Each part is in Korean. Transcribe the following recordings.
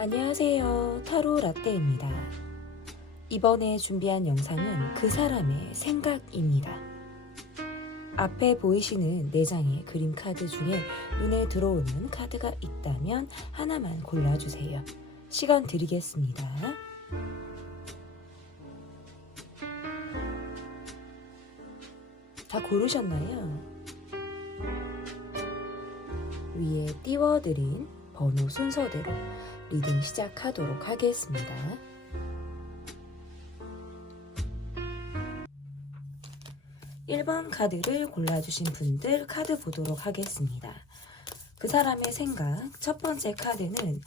안녕하세요. 타로 라떼입니다. 이번에 준비한 영상은 그 사람의 생각입니다. 앞에 보이시는 4장의 그림 카드 중에 눈에 들어오는 카드가 있다면 하나만 골라주세요. 시간 드리겠습니다. 다 고르셨나요? 위에 띄워드린 번호 순서대로 리딩 시작하도록 하겠습니다. 1번 카드를 골라주신 분들 카드 보도록 하겠습니다. 그 사람의 생각, 첫 번째 카드는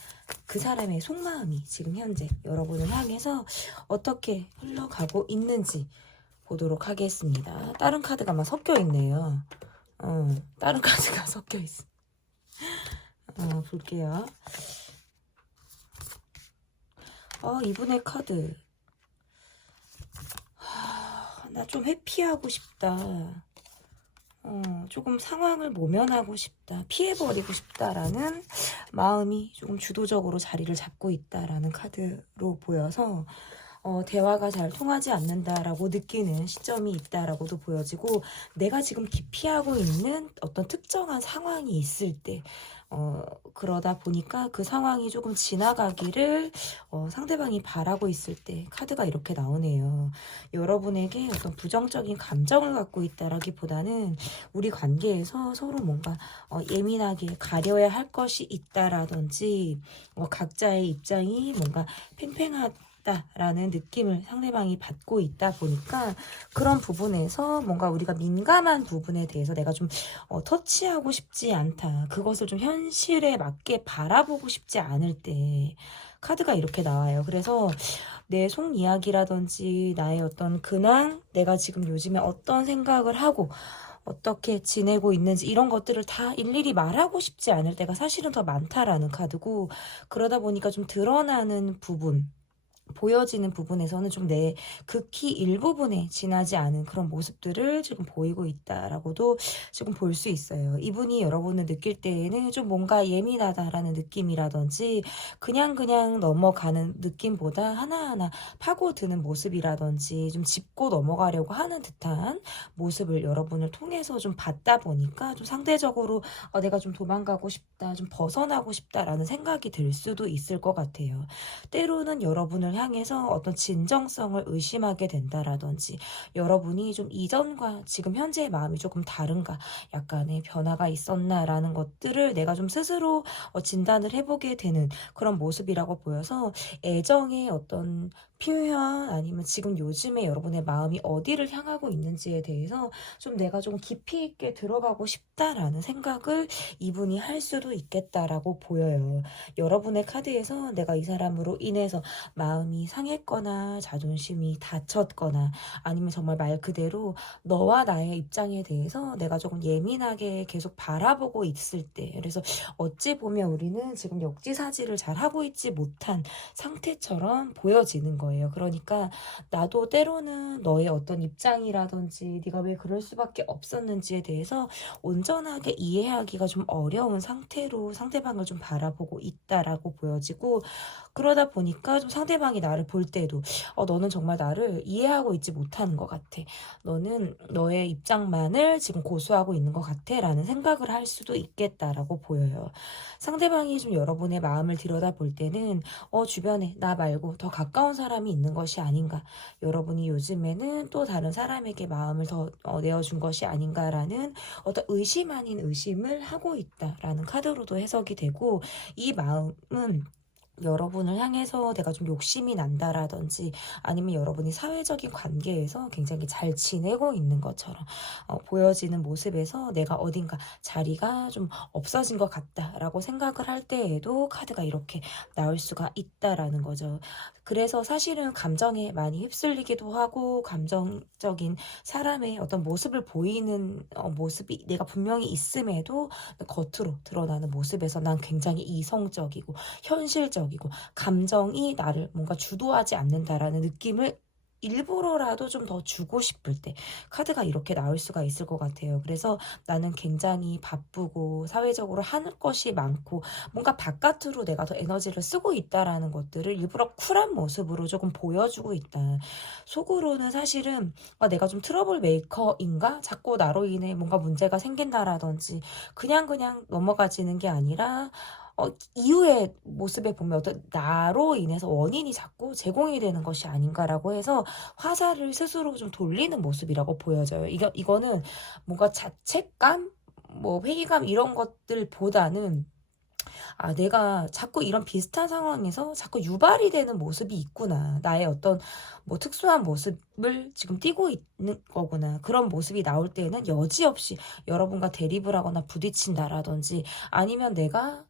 그 사람의 속마음이 지금 현재 여러분을 향해서 어떻게 흘러가고 있는지 보도록 하겠습니다. 다른 카드가 막 섞여 있네요. 다른 카드가 섞여 있어. 볼게요. 이분의 카드. 나 좀 회피하고 싶다. 조금 상황을 모면하고 싶다. 피해버리고 싶다라는 마음이 조금 주도적으로 자리를 잡고 있다라는 카드로 보여서 대화가 잘 통하지 않는다라고 느끼는 시점이 있다라고도 보여지고, 내가 지금 기피하고 있는 어떤 특정한 상황이 있을 때 그러다 보니까 그 상황이 조금 지나가기를 상대방이 바라고 있을 때 카드가 이렇게 나오네요. 여러분에게 어떤 부정적인 감정을 갖고 있다라기보다는 우리 관계에서 서로 뭔가 예민하게 가려야 할 것이 있다라든지 각자의 입장이 뭔가 팽팽하다 라는 느낌을 상대방이 받고 있다 보니까 그런 부분에서 뭔가 우리가 민감한 부분에 대해서 내가 좀 터치하고 싶지 않다. 그것을 좀 현실에 맞게 바라보고 싶지 않을 때 카드가 이렇게 나와요. 그래서 내 속 이야기라든지 나의 어떤 근황, 내가 지금 요즘에 어떤 생각을 하고 어떻게 지내고 있는지 이런 것들을 다 일일이 말하고 싶지 않을 때가 사실은 더 많다라는 카드고, 그러다 보니까 좀 드러나는 부분, 보여지는 부분에서는 좀 내 극히 일부분에 지나지 않은 그런 모습들을 지금 보이고 있다라고도 지금 볼 수 있어요. 이분이 여러분을 느낄 때에는 좀 뭔가 예민하다라는 느낌이라든지 그냥 넘어가는 느낌보다 하나하나 파고드는 모습이라든지 좀 짚고 넘어가려고 하는 듯한 모습을 여러분을 통해서 좀 봤다 보니까 좀 상대적으로 내가 좀 도망가고 싶다, 좀 벗어나고 싶다라는 생각이 들 수도 있을 것 같아요. 때로는 여러분을 향해서 어떤 진정성을 의심하게 된다라든지, 여러분이 좀 이전과 지금 현재의 마음이 조금 다른가, 약간의 변화가 있었나라는 것들을 내가 좀 스스로 진단을 해보게 되는 그런 모습이라고 보여서, 애정의 어떤 표현 아니면 지금 요즘에 여러분의 마음이 어디를 향하고 있는지에 대해서 좀 내가 좀 깊이 있게 들어가고 싶다라는 생각을 이분이 할 수도 있겠다라고 보여요. 여러분의 카드에서 내가 이 사람으로 인해서 마음이 상했거나 자존심이 다쳤거나 아니면 정말 말 그대로 너와 나의 입장에 대해서 내가 조금 예민하게 계속 바라보고 있을 때, 그래서 어찌 보면 우리는 지금 역지사지를 잘 하고 있지 못한 상태처럼 보여지는 거예요. 그러니까 나도 때로는 너의 어떤 입장이라든지 네가 왜 그럴 수밖에 없었는지에 대해서 온전하게 이해하기가 좀 어려운 상태로 상대방을 좀 바라보고 있다라고 보여지고, 그러다 보니까 좀 상대방이 나를 볼 때도 너는 정말 나를 이해하고 있지 못하는 것 같아. 너는 너의 입장만을 지금 고수하고 있는 것 같아 라는 생각을 할 수도 있겠다라고 보여요. 상대방이 좀 여러분의 마음을 들여다볼 때는 주변에 나 말고 더 가까운 사람이 있는 것이 아닌가, 여러분이 요즘에는 또 다른 사람에게 마음을 더 내어준 것이 아닌가라는 어떤 의심 아닌 의심을 하고 있다라는 카드로도 해석이 되고, 이 마음은 여러분을 향해서 내가 좀 욕심이 난다라든지 아니면 여러분이 사회적인 관계에서 굉장히 잘 지내고 있는 것처럼 보여지는 모습에서 내가 어딘가 자리가 좀 없어진 것 같다라고 생각을 할 때에도 카드가 이렇게 나올 수가 있다라는 거죠. 그래서 사실은 감정에 많이 휩쓸리기도 하고, 감정적인 사람의 어떤 모습을 보이는 모습이 내가 분명히 있음에도 겉으로 드러나는 모습에서 난 굉장히 이성적이고 현실적이고 감정이 나를 뭔가 주도하지 않는다라는 느낌을 일부러라도 좀 더 주고 싶을 때 카드가 이렇게 나올 수가 있을 것 같아요. 그래서 나는 굉장히 바쁘고 사회적으로 하는 것이 많고 뭔가 바깥으로 내가 더 에너지를 쓰고 있다라는 것들을 일부러 쿨한 모습으로 조금 보여주고 있다. 속으로는 사실은 내가 좀 트러블 메이커인가? 자꾸 나로 인해 뭔가 문제가 생긴다라든지 그냥 넘어가지는 게 아니라 이후의 모습에 보면 어떤 나로 인해서 원인이 자꾸 제공이 되는 것이 아닌가라고 해서 화살을 스스로 좀 돌리는 모습이라고 보여져요. 이거는 뭔가 자책감, 뭐 회의감 이런 것들보다는 내가 자꾸 이런 비슷한 상황에서 자꾸 유발이 되는 모습이 있구나. 나의 어떤 뭐 특수한 모습을 지금 띠고 있는 거구나. 그런 모습이 나올 때에는 여지없이 여러분과 대립을 하거나 부딪힌다라든지 아니면 내가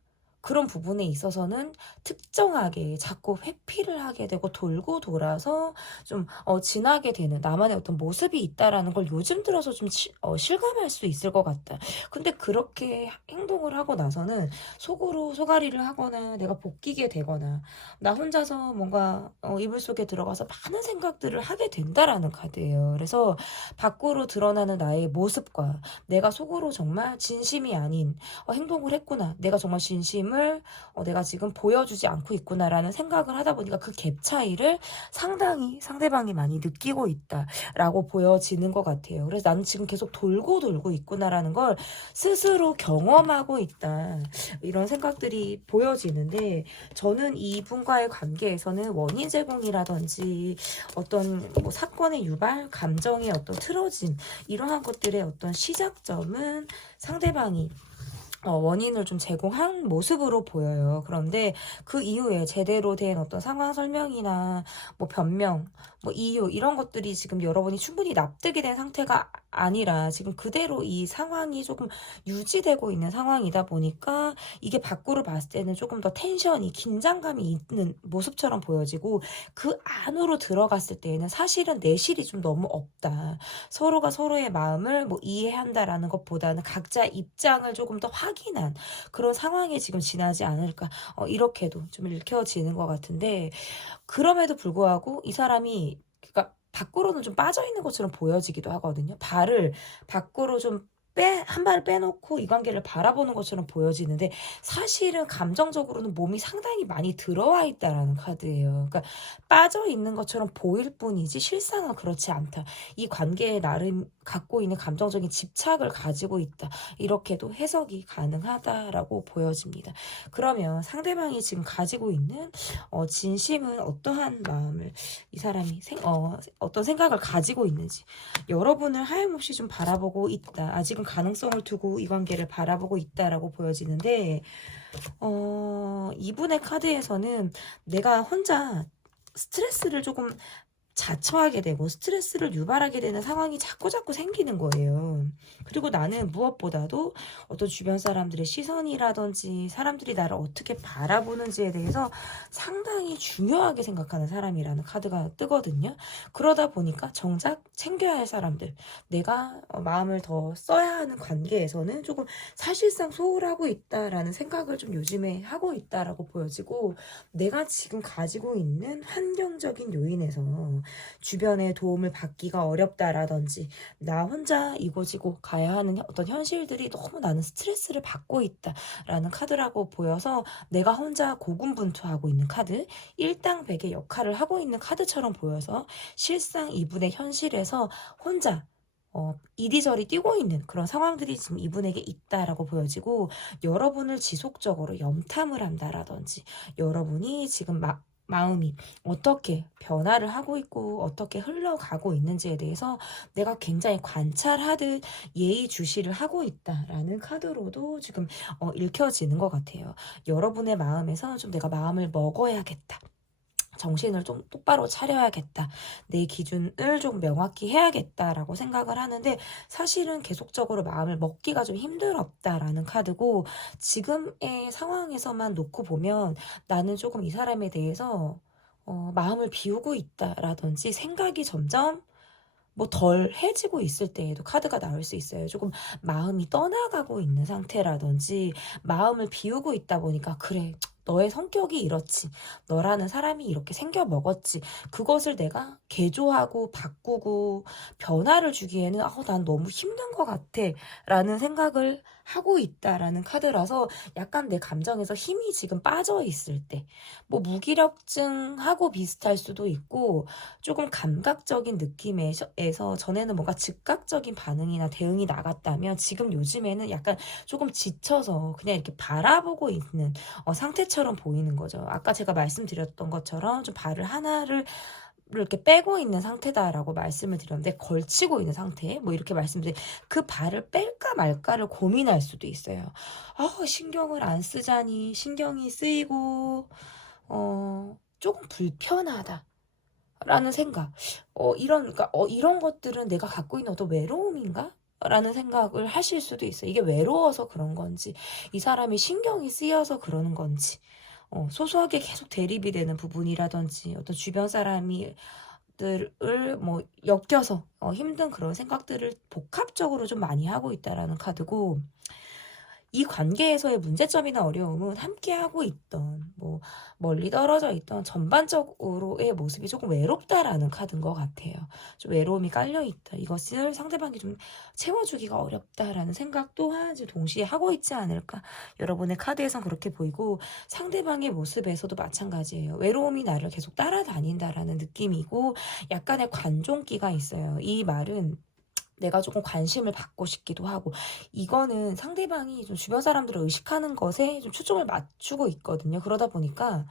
그런 부분에 있어서는 특정하게 자꾸 회피를 하게 되고 돌고 돌아서 좀 지나게 되는 나만의 어떤 모습이 있다라는 걸 요즘 들어서 좀 실감할 수 있을 것 같다. 근데 그렇게 행동을 하고 나서는 속으로 소가리를 하거나 내가 볶이게 되거나 나 혼자서 뭔가 이불 속에 들어가서 많은 생각들을 하게 된다라는 카드예요. 그래서 밖으로 드러나는 나의 모습과 내가 속으로 정말 진심이 아닌 행동을 했구나. 내가 정말 진심을 내가 지금 보여주지 않고 있구나라는 생각을 하다 보니까 그 갭 차이를 상당히 상대방이 많이 느끼고 있다라고 보여지는 것 같아요. 그래서 나는 지금 계속 돌고 돌고 있구나라는 걸 스스로 경험하고 있다. 이런 생각들이 보여지는데 저는 이분과의 관계에서는 원인 제공이라든지 어떤 뭐 사건의 유발, 감정의 어떤 틀어짐 이러한 것들의 어떤 시작점은 상대방이 원인을 좀 제공한 모습으로 보여요. 그런데 그 이후에 제대로 된 어떤 상황 설명이나 뭐 변명, 뭐 이유 이런 것들이 지금 여러분이 충분히 납득이 된 상태가 아니라 지금 그대로 이 상황이 조금 유지되고 있는 상황이다 보니까 이게 밖으로 봤을 때는 조금 더 텐션이 긴장감이 있는 모습처럼 보여지고 그 안으로 들어갔을 때에는 사실은 내실이 좀 너무 없다. 서로가 서로의 마음을 뭐 이해한다라는 것보다는 각자 입장을 조금 더 확인한 그런 상황에 지금 지나지 않을까 이렇게도 좀 읽혀지는 것 같은데 그럼에도 불구하고 이 사람이 그러니까 밖으로는 좀 빠져 있는 것처럼 보여지기도 하거든요. 발을 밖으로 좀 한 발을 빼놓고 이 관계를 바라보는 것처럼 보여지는데 사실은 감정적으로는 몸이 상당히 많이 들어와 있다라는 카드예요. 그러니까 빠져 있는 것처럼 보일 뿐이지 실상은 그렇지 않다. 이 관계에 나름 갖고 있는 감정적인 집착을 가지고 있다. 이렇게도 해석이 가능하다라고 보여집니다. 그러면 상대방이 지금 가지고 있는 진심은 어떠한 마음을 이 사람이 어떤 생각을 가지고 있는지 여러분을 하염없이 좀 바라보고 있다. 아직은 가능성을 두고 이 관계를 바라보고 있다라고 보여지는데 이분의 카드에서는 내가 혼자 스트레스를 조금 자처하게 되고 스트레스를 유발하게 되는 상황이 자꾸 생기는 거예요. 그리고 나는 무엇보다도 어떤 주변 사람들의 시선이라든지 사람들이 나를 어떻게 바라보는지에 대해서 상당히 중요하게 생각하는 사람이라는 카드가 뜨거든요. 그러다 보니까 정작 챙겨야 할 사람들, 내가 마음을 더 써야 하는 관계에서는 조금 사실상 소홀하고 있다라는 생각을 좀 요즘에 하고 있다라고 보여지고 내가 지금 가지고 있는 환경적인 요인에서 주변의 도움을 받기가 어렵다라든지 나 혼자 이고지고 가야 하는 어떤 현실들이 너무 나는 스트레스를 받고 있다라는 카드라고 보여서 내가 혼자 고군분투하고 있는 카드, 일당백의 역할을 하고 있는 카드처럼 보여서 실상 이분의 현실에서 혼자 이리저리 뛰고 있는 그런 상황들이 지금 이분에게 있다라고 보여지고 여러분을 지속적으로 염탐을 한다라든지 여러분이 지금 마음이 어떻게 변화를 하고 있고 어떻게 흘러가고 있는지에 대해서 내가 굉장히 관찰하듯 예의주시를 하고 있다라는 카드로도 지금 읽혀지는 것 같아요. 여러분의 마음에서 좀 내가 마음을 먹어야겠다. 정신을 좀 똑바로 차려야겠다. 내 기준을 좀 명확히 해야겠다라고 생각을 하는데 사실은 계속적으로 마음을 먹기가 좀 힘들었다라는 카드고 지금의 상황에서만 놓고 보면 나는 조금 이 사람에 대해서 마음을 비우고 있다라든지 생각이 점점 뭐 덜해지고 있을 때에도 카드가 나올 수 있어요. 조금 마음이 떠나가고 있는 상태라든지 마음을 비우고 있다 보니까 그래 너의 성격이 이렇지. 너라는 사람이 이렇게 생겨 먹었지. 그것을 내가 개조하고 바꾸고 변화를 주기에는 난 너무 힘든 것 같아. 라는 생각을 하고 있다라는 카드라서 약간 내 감정에서 힘이 지금 빠져 있을 때, 뭐 무기력증하고 비슷할 수도 있고 조금 감각적인 느낌에서 전에는 뭔가 즉각적인 반응이나 대응이 나갔다면 지금 요즘에는 약간 조금 지쳐서 그냥 이렇게 바라보고 있는 상태처럼 보이는 거죠. 아까 제가 말씀드렸던 것처럼 좀 발을 하나를 이렇게 빼고 있는 상태다라고 말씀을 드렸는데, 걸치고 있는 상태 뭐 이렇게 말씀드린, 그 발을 뺄까 말까를 고민할 수도 있어요. 신경을 안 쓰자니 신경이 쓰이고 조금 불편하다 라는 생각, 그러니까 이런 것들은 내가 갖고 있는 어떤 외로움인가? 라는 생각을 하실 수도 있어요. 이게 외로워서 그런 건지, 이 사람이 신경이 쓰여서 그러는 건지, 소소하게 계속 대립이 되는 부분이라든지, 어떤 주변 사람이 들을 뭐 엮여서 힘든 그런 생각들을 복합적으로 좀 많이 하고 있다라는 카드고, 이 관계에서의 문제점이나 어려움은 함께하고 있던, 뭐 멀리 떨어져 있던 전반적으로의 모습이 조금 외롭다라는 카드인 것 같아요. 좀 외로움이 깔려있다. 이것을 상대방이 좀 채워주기가 어렵다라는 생각 또한 동시에 하고 있지 않을까. 여러분의 카드에선 그렇게 보이고, 상대방의 모습에서도 마찬가지예요. 외로움이 나를 계속 따라다닌다라는 느낌이고, 약간의 관종기가 있어요. 이 말은 내가 조금 관심을 받고 싶기도 하고, 이거는 상대방이 좀 주변 사람들을 의식하는 것에 좀 초점을 맞추고 있거든요. 그러다 보니까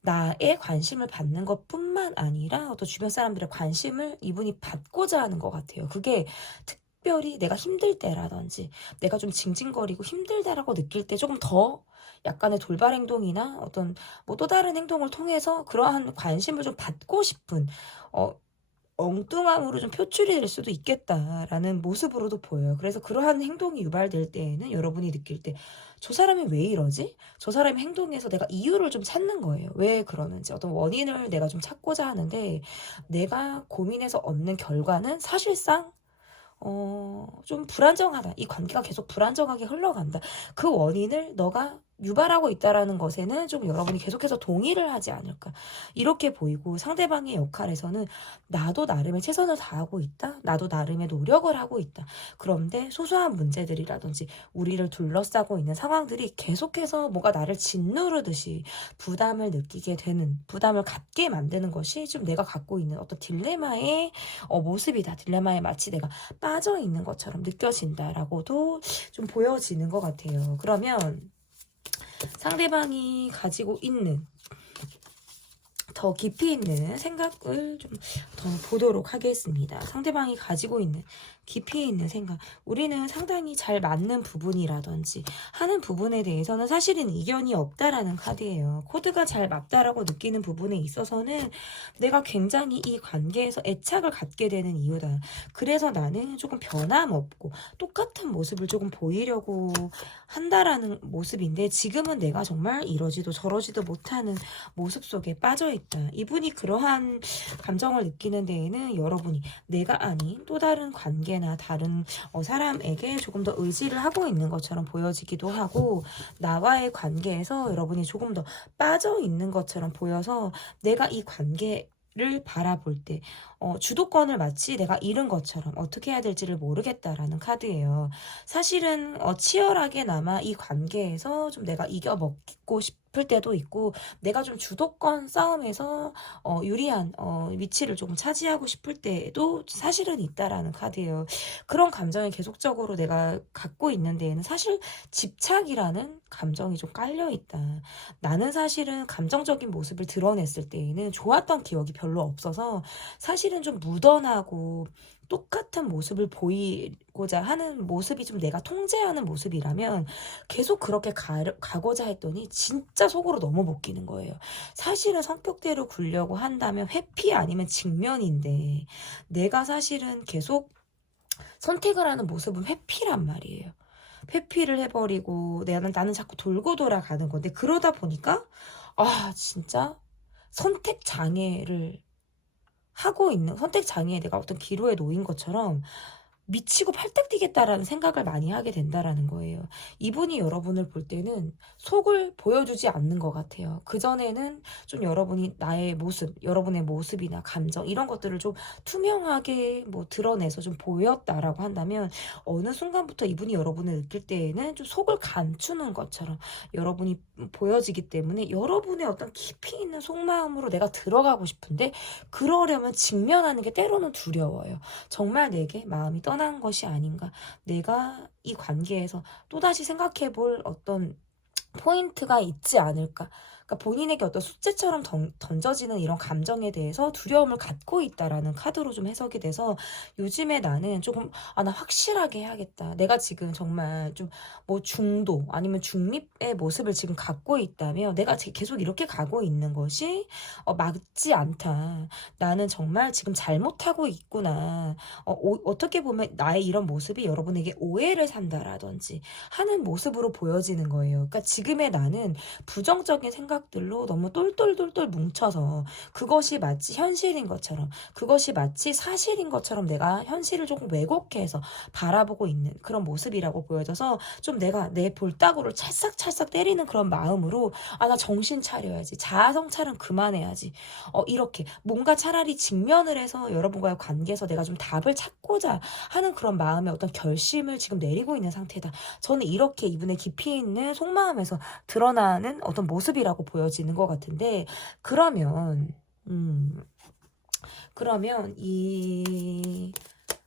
나의 관심을 받는 것뿐만 아니라 어떤 주변 사람들의 관심을 이분이 받고자 하는 것 같아요. 그게 특별히 내가 힘들 때라든지, 내가 좀 징징거리고 힘들다라고 느낄 때 조금 더 약간의 돌발 행동이나 어떤 뭐 또 다른 행동을 통해서 그러한 관심을 좀 받고 싶은, 엉뚱함으로 좀 표출이 될 수도 있겠다라는 모습으로도 보여요. 그래서 그러한 행동이 유발될 때에는 여러분이 느낄 때, 저 사람이 왜 이러지? 저 사람의 행동에서 내가 이유를 좀 찾는 거예요. 왜 그러는지 어떤 원인을 내가 좀 찾고자 하는데, 내가 고민해서 얻는 결과는 사실상 좀 불안정하다. 이 관계가 계속 불안정하게 흘러간다. 그 원인을 너가 유발하고 있다라는 것에는 좀 여러분이 계속해서 동의를 하지 않을까. 이렇게 보이고, 상대방의 역할에서는 나도 나름의 최선을 다하고 있다. 나도 나름의 노력을 하고 있다. 그런데 소소한 문제들이라든지 우리를 둘러싸고 있는 상황들이 계속해서 뭐가 나를 짓누르듯이 부담을 느끼게 되는, 부담을 갖게 만드는 것이 좀 내가 갖고 있는 어떤 딜레마의 모습이다. 딜레마에 마치 내가 빠져 있는 것처럼 느껴진다라고도 좀 보여지는 것 같아요. 그러면 상대방이 가지고 있는 더 깊이 있는 생각을 좀 더 보도록 하겠습니다. 상대방이 가지고 있는 깊이 있는 생각, 우리는 상당히 잘 맞는 부분이라든지 하는 부분에 대해서는 사실은 이견이 없다라는 카드예요. 코드가 잘 맞다라고 느끼는 부분에 있어서는 내가 굉장히 이 관계에서 애착을 갖게 되는 이유다. 그래서 나는 조금 변함없고 똑같은 모습을 조금 보이려고 한다라는 모습인데, 지금은 내가 정말 이러지도 저러지도 못하는 모습 속에 빠져있다. 이분이 그러한 감정을 느끼는 데에는 여러분이 내가 아닌 또 다른 관계나 다른 사람에게 조금 더 의지를 하고 있는 것처럼 보여지기도 하고, 나와의 관계에서 여러분이 조금 더 빠져 있는 것처럼 보여서 내가 이 관계를 바라볼 때 주도권을 마치 내가 잃은 것처럼 어떻게 해야 될지를 모르겠다라는 카드예요. 사실은 치열하게나마 이 관계에서 좀 내가 이겨먹고 싶을 때도 있고, 내가 좀 주도권 싸움에서 유리한 위치를 조금 차지하고 싶을 때도 사실은 있다라는 카드예요. 그런 감정이 계속적으로 내가 갖고 있는 데에는 사실 집착이라는 감정이 좀 깔려있다. 나는 사실은 감정적인 모습을 드러냈을 때에는 좋았던 기억이 별로 없어서 사실은 좀 묻어나고 똑같은 모습을 보이고자 하는 모습이 좀 내가 통제하는 모습이라면 계속 그렇게 가고자 했더니 진짜 속으로 너무 못 끼는 거예요. 사실은 성격대로 굴려고 한다면 회피 아니면 직면인데, 내가 사실은 계속 선택을 하는 모습은 회피란 말이에요. 회피를 해버리고 나는 자꾸 돌고 돌아가는 건데, 그러다 보니까 진짜 선택 장애를 하고 있는, 선택 장애에 내가 어떤 기로에 놓인 것처럼 미치고 팔딱 뛰겠다라는 생각을 많이 하게 된다라는 거예요. 이분이 여러분을 볼 때는 속을 보여주지 않는 것 같아요. 그전에는 좀 여러분이 나의 모습, 여러분의 모습이나 감정 이런 것들을 좀 투명하게 뭐 드러내서 좀 보였다라고 한다면 어느 순간부터 이분이 여러분을 느낄 때에는 좀 속을 감추는 것처럼 여러분이 보여지기 때문에 여러분의 어떤 깊이 있는 속마음으로 내가 들어가고 싶은데 그러려면 직면하는 게 때로는 두려워요. 정말 내게 마음이 떠난 것이 아닌가. 내가 이 관계에서 또다시 생각해 볼 어떤 포인트가 있지 않을까. 그러니까 본인에게 어떤 숙제처럼 던져지는 이런 감정에 대해서 두려움을 갖고 있다라는 카드로 좀 해석이 돼서 요즘에 나는 조금 나 확실하게 해야겠다. 내가 지금 정말 좀 뭐 중도 아니면 중립의 모습을 지금 갖고 있다면 내가 계속 이렇게 가고 있는 것이 맞지 않다. 나는 정말 지금 잘못하고 있구나. 어떻게 보면 나의 이런 모습이 여러분에게 오해를 산다라든지 하는 모습으로 보여지는 거예요. 그러니까 지금의 나는 부정적인 생각들로 너무 똘똘똘똘 뭉쳐서 그것이 마치 현실인 것처럼 그것이 마치 사실인 것처럼 내가 현실을 조금 왜곡해서 바라보고 있는 그런 모습이라고 보여져서 좀 내가 내 볼따구를 찰싹찰싹 때리는 그런 마음으로 나 정신 차려야지. 자아 성찰은 그만해야지. 이렇게 뭔가 차라리 직면을 해서 여러분과의 관계에서 내가 좀 답을 찾고자 하는 그런 마음의 어떤 결심을 지금 내리고 있는 상태다. 저는 이렇게 이분의 깊이 있는 속마음에서 드러나는 어떤 모습이라고 보여지는 것 같은데 그러면 이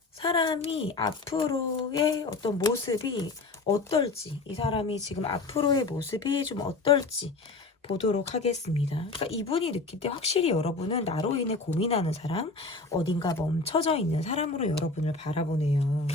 사람이 앞으로의 어떤 모습이 어떨지 이 사람이 지금 앞으로의 모습이 좀 어떨지 보도록 하겠습니다. 그러니까 이분이 느낄 때 확실히 여러분은 나로 인해 고민하는 사람, 어딘가 멈춰져 있는 사람으로 여러분을 바라보네요.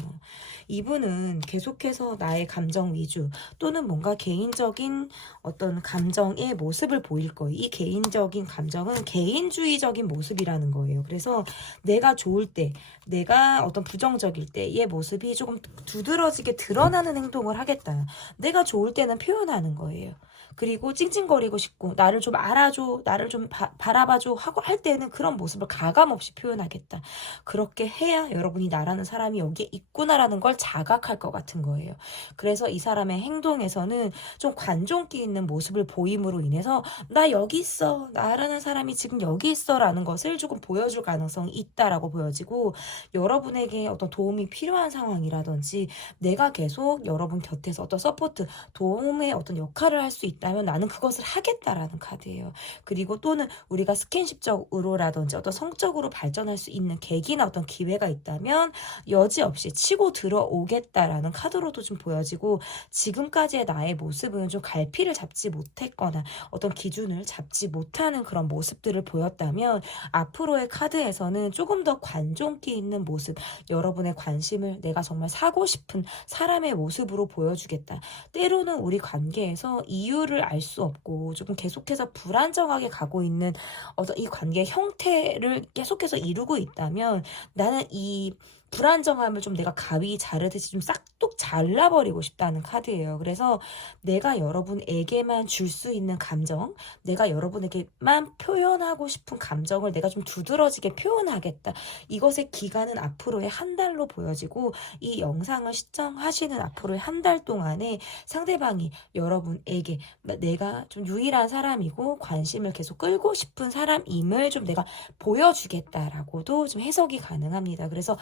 이분은 계속해서 나의 감정 위주 또는 뭔가 개인적인 어떤 감정의 모습을 보일 거예요. 이 개인적인 감정은 개인주의적인 모습이라는 거예요. 그래서 내가 좋을 때, 내가 어떤 부정적일 때의 모습이 조금 두드러지게 드러나는 행동을 하겠다. 내가 좋을 때는 표현하는 거예요. 그리고 찡찡거리고 싶고 나를 좀 알아줘, 나를 좀 바라봐줘 하고 할 때는 그런 모습을 가감없이 표현하겠다. 그렇게 해야 여러분이 나라는 사람이 여기에 있구나라는 걸 자각할 것 같은 거예요. 그래서 이 사람의 행동에서는 좀 관종기 있는 모습을 보임으로 인해서 나 여기 있어, 나라는 사람이 지금 여기 있어 라는 것을 조금 보여줄 가능성이 있다라고 보여지고 여러분에게 어떤 도움이 필요한 상황이라든지 내가 계속 여러분 곁에서 어떤 서포트, 도움의 어떤 역할을 할 수 있다면 나는 그것을 하겠다라는 카드예요. 그리고 또는 우리가 스킨십적으로라든지 어떤 성적으로 발전할 수 있는 계기나 어떤 기회가 있다면 여지없이 치고 들어오겠다라는 카드로도 좀 보여지고 지금까지의 나의 모습은 좀 갈피를 잡지 못했거나 어떤 기준을 잡지 못하는 그런 모습들을 보였다면 앞으로의 카드에서는 조금 더 관종기 있는 모습, 여러분의 관심을 내가 정말 사고 싶은 사람의 모습으로 보여주겠다. 때로는 우리 관계에서 이유를 알 수 없고 조금 계속해서 불안정하게 가고 있는 어떤 이 관계의 형태를 계속해서 이루고 있다면 나는 이 불안정함을 좀 내가 가위 자르듯이 좀 싹둑 잘라버리고 싶다는 카드예요. 그래서 내가 여러분에게만 줄 수 있는 감정, 내가 여러분에게만 표현하고 싶은 감정을 내가 좀 두드러지게 표현하겠다. 이것의 기간은 앞으로의 한 달로 보여지고 이 영상을 시청하시는 앞으로의 한 달 동안에 상대방이 여러분에게 내가 좀 유일한 사람이고 관심을 계속 끌고 싶은 사람임을 좀 내가 보여주겠다라고도 좀 해석이 가능합니다. 그래서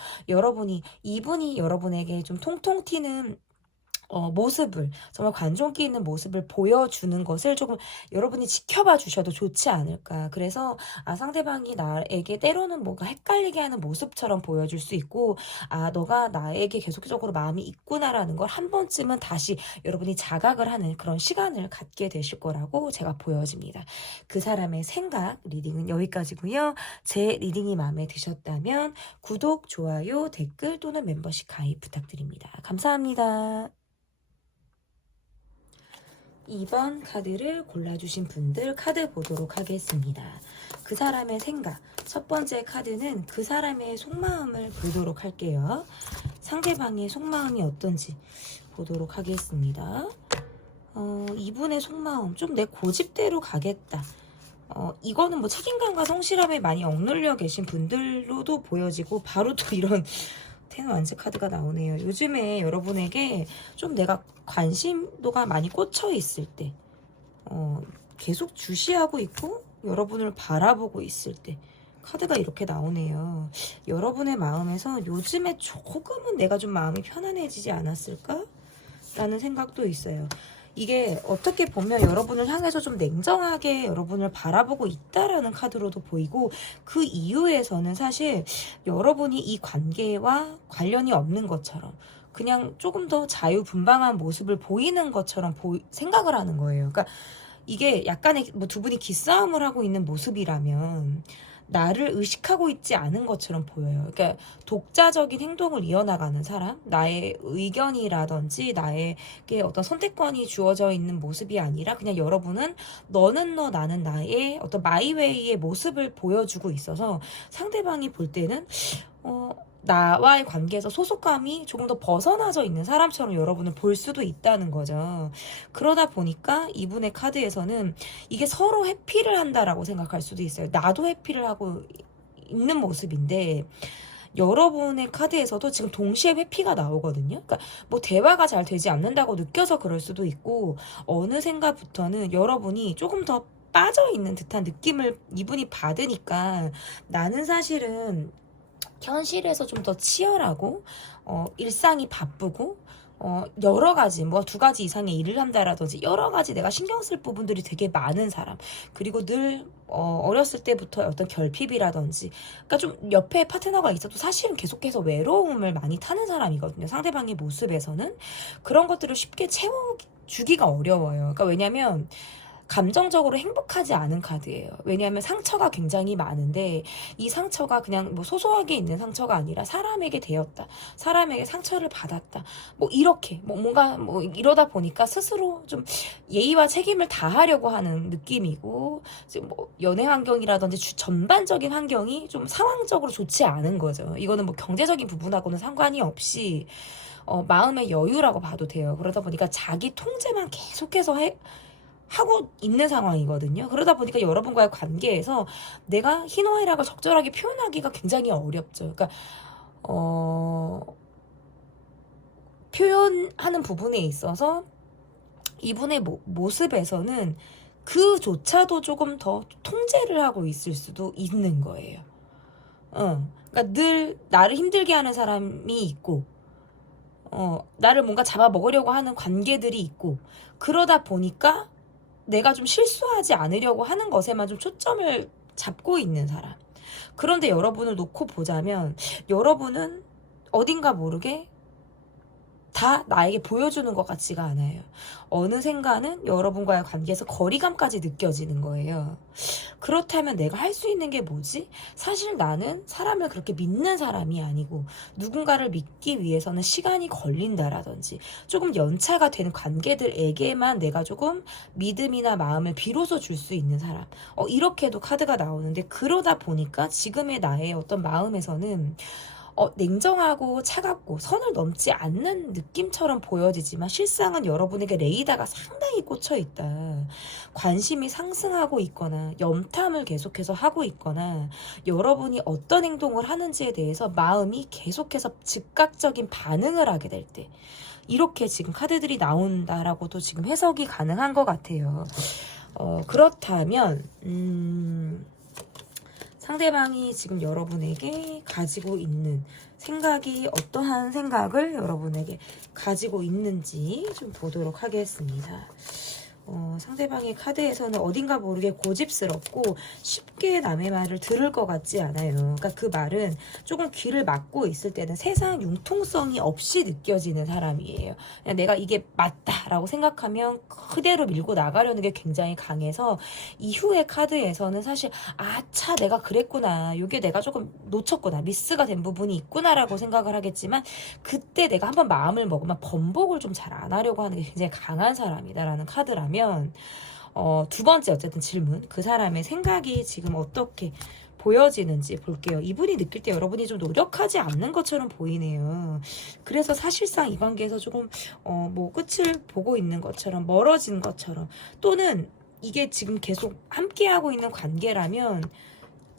이분이 여러분에게 좀 통통 튀는 모습을 정말 관종기 있는 모습을 보여주는 것을 조금 여러분이 지켜봐 주셔도 좋지 않을까. 그래서 상대방이 나에게 때로는 뭔가 헷갈리게 하는 모습처럼 보여줄 수 있고 너가 나에게 계속적으로 마음이 있구나라는 걸 한 번쯤은 다시 여러분이 자각을 하는 그런 시간을 갖게 되실 거라고 제가 보여집니다. 그 사람의 생각 리딩은 여기까지고요. 제 리딩이 마음에 드셨다면 구독, 좋아요, 댓글 또는 멤버십 가입 부탁드립니다. 감사합니다. 2번 카드를 골라주신 분들 카드 보도록 하겠습니다. 그 사람의 생각. 첫 번째 카드는 그 사람의 속마음을 보도록 할게요. 상대방의 속마음이 어떤지 보도록 하겠습니다. 이분의 속마음. 좀 내 고집대로 가겠다. 이거는 뭐 책임감과 성실함에 많이 억눌려 계신 분들로도 보여지고 바로 또 이런 텐 완즈 카드가 나오네요. 요즘에 여러분에게 좀 내가 관심도가 많이 꽂혀 있을 때 계속 주시하고 있고 여러분을 바라보고 있을 때 카드가 이렇게 나오네요. 여러분의 마음에서 요즘에 조금은 내가 좀 마음이 편안해지지 않았을까? 라는 생각도 있어요. 이게 어떻게 보면 여러분을 향해서 좀 냉정하게 여러분을 바라보고 있다라는 카드로도 보이고, 그 이유에서는 사실 여러분이 이 관계와 관련이 없는 것처럼 그냥 조금 더 자유분방한 모습을 보이는 것처럼 생각을 하는 거예요. 그러니까 이게 약간의 뭐 두 분이 기싸움을 하고 있는 모습이라면 나를 의식하고 있지 않은 것처럼 보여요. 그러니까 독자적인 행동을 이어나가는 사람, 나의 의견이라든지 나에게 어떤 선택권이 주어져 있는 모습이 아니라 그냥 여러분은 너는 너 나는 나의 어떤 마이웨이의 모습을 보여주고 있어서 상대방이 볼 때는 나와의 관계에서 소속감이 조금 더 벗어나져 있는 사람처럼 여러분을 볼 수도 있다는 거죠. 그러다 보니까 이분의 카드에서는 이게 서로 회피를 한다라고 생각할 수도 있어요. 나도 회피를 하고 있는 모습인데 여러분의 카드에서도 지금 동시에 회피가 나오거든요. 그러니까 뭐 대화가 잘 되지 않는다고 느껴서 그럴 수도 있고, 어느샌가부터는 여러분이 조금 더 빠져있는 듯한 느낌을 이분이 받으니까 나는 사실은 현실에서 좀 더 치열하고 일상이 바쁘고 여러 가지 뭐 두 가지 이상의 일을 한다라든지 여러 가지 내가 신경 쓸 부분들이 되게 많은 사람, 그리고 늘 어렸을 때부터 어떤 결핍이라든지, 그러니까 좀 옆에 파트너가 있어도 사실은 계속해서 외로움을 많이 타는 사람이거든요. 상대방의 모습에서는 그런 것들을 쉽게 채워주기가 어려워요. 그러니까 왜냐면 감정적으로 행복하지 않은 카드예요. 왜냐하면 상처가 굉장히 많은데 이 상처가 그냥 뭐 소소하게 있는 상처가 아니라 사람에게 되었다, 사람에게 상처를 받았다, 뭐 이렇게 뭔가 이러다 보니까 스스로 좀 예의와 책임을 다하려고 하는 느낌이고, 지금 뭐 연애 환경이라든지 전반적인 환경이 좀 상황적으로 좋지 않은 거죠. 이거는 뭐 경제적인 부분하고는 상관이 없이 마음의 여유라고 봐도 돼요. 그러다 보니까 자기 통제만 계속해서 하고 있는 상황이거든요. 그러다 보니까 여러분과의 관계에서 내가 희노애락을 적절하게 표현하기가 굉장히 어렵죠. 그러니까 표현하는 부분에 있어서 이분의 모습에서는 그조차도 조금 더 통제를 하고 있을 수도 있는 거예요. 그러니까 늘 나를 힘들게 하는 사람이 있고, 나를 뭔가 잡아먹으려고 하는 관계들이 있고, 그러다 보니까 내가 좀 실수하지 않으려고 하는 것에만 좀 초점을 잡고 있는 사람. 그런데 여러분을 놓고 보자면 여러분은 어딘가 모르게 다 나에게 보여주는 것 같지가 않아요. 어느샌가는 여러분과의 관계에서 거리감까지 느껴지는 거예요. 그렇다면 내가 할 수 있는 게 뭐지? 사실 나는 사람을 그렇게 믿는 사람이 아니고, 누군가를 믿기 위해서는 시간이 걸린다라든지 조금 연차가 되는 관계들에게만 내가 조금 믿음이나 마음을 비로소 줄 수 있는 사람, 이렇게도 카드가 나오는데, 그러다 보니까 지금의 나의 어떤 마음에서는 냉정하고 차갑고 선을 넘지 않는 느낌처럼 보여지지만 실상은 여러분에게 레이더가 상당히 꽂혀 있다. 관심이 상승하고 있거나 염탐을 계속해서 하고 있거나 여러분이 어떤 행동을 하는지에 대해서 마음이 계속해서 즉각적인 반응을 하게 될 때, 이렇게 지금 카드들이 나온다라고도 지금 해석이 가능한 것 같아요. 그렇다면 상대방이 지금 여러분에게 가지고 있는 생각이 어떠한 생각을 여러분에게 가지고 있는지 좀 보도록 하겠습니다. 상대방의 카드에서는 어딘가 모르게 고집스럽고 쉽게 남의 말을 들을 것 같지 않아요. 그러니까 그 말은 조금 귀를 막고 있을 때는 세상 융통성이 없이 느껴지는 사람이에요. 그냥 내가 이게 맞다라고 생각하면 그대로 밀고 나가려는 게 굉장히 강해서, 이후의 카드에서는 사실 아차 내가 그랬구나, 이게 내가 조금 놓쳤구나, 미스가 된 부분이 있구나라고 생각을 하겠지만, 그때 내가 한번 마음을 먹으면 번복을 좀 잘 안 하려고 하는 게 굉장히 강한 사람이다라는 카드라면, 두 번째 어쨌든 질문, 그 사람의 생각이 지금 어떻게 보여지는지 볼게요. 이분이 느낄 때 여러분이 좀 노력하지 않는 것처럼 보이네요. 그래서 사실상 이 관계에서 조금 뭐 끝을 보고 있는 것처럼, 멀어진 것처럼, 또는 이게 지금 계속 함께하고 있는 관계라면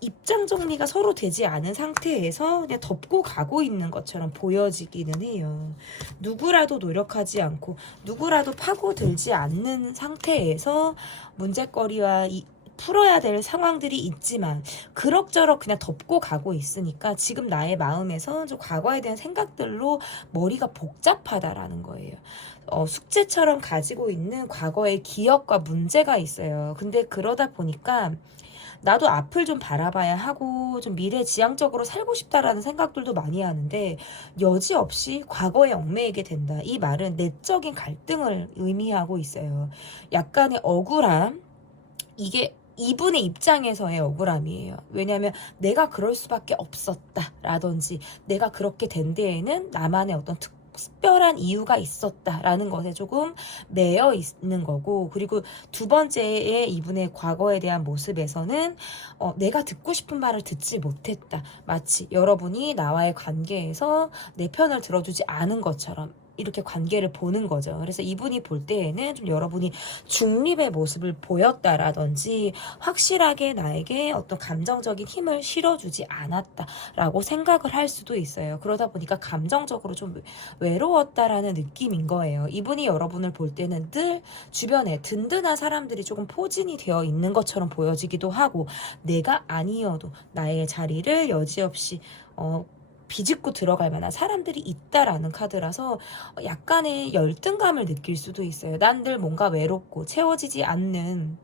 입장 정리가 서로 되지 않은 상태에서 그냥 덮고 가고 있는 것처럼 보여지기는 해요. 누구라도 노력하지 않고 누구라도 파고들지 않는 상태에서 문제거리와 풀어야 될 상황들이 있지만 그럭저럭 그냥 덮고 가고 있으니까 지금 나의 마음에서 좀 과거에 대한 생각들로 머리가 복잡하다라는 거예요. 숙제처럼 가지고 있는 과거의 기억과 문제가 있어요. 근데 그러다 보니까 나도 앞을 좀 바라봐야 하고 좀 미래지향적으로 살고 싶다라는 생각들도 많이 하는데 여지없이 과거에 얽매이게 된다. 이 말은 내적인 갈등을 의미하고 있어요. 약간의 억울함, 이게 이분의 입장에서의 억울함이에요. 왜냐하면 내가 그럴 수밖에 없었다라든지 내가 그렇게 된 데에는 나만의 어떤 특별한 이유가 있었다라는 것에 조금 매여 있는 거고, 그리고 두 번째의 이분의 과거에 대한 모습에서는 내가 듣고 싶은 말을 듣지 못했다. 마치 여러분이 나와의 관계에서 내 편을 들어주지 않은 것처럼 이렇게 관계를 보는 거죠. 그래서 이분이 볼 때에는 좀 여러분이 중립의 모습을 보였다라든지 확실하게 나에게 어떤 감정적인 힘을 실어주지 않았다라고 생각을 할 수도 있어요. 그러다 보니까 감정적으로 좀 외로웠다라는 느낌인 거예요. 이분이 여러분을 볼 때는 늘 주변에 든든한 사람들이 조금 포진이 되어 있는 것처럼 보여지기도 하고, 내가 아니어도 나의 자리를 여지없이 비집고 들어갈 만한 사람들이 있다라는 카드라서 약간의 열등감을 느낄 수도 있어요. 난 늘 뭔가 외롭고 채워지지 않는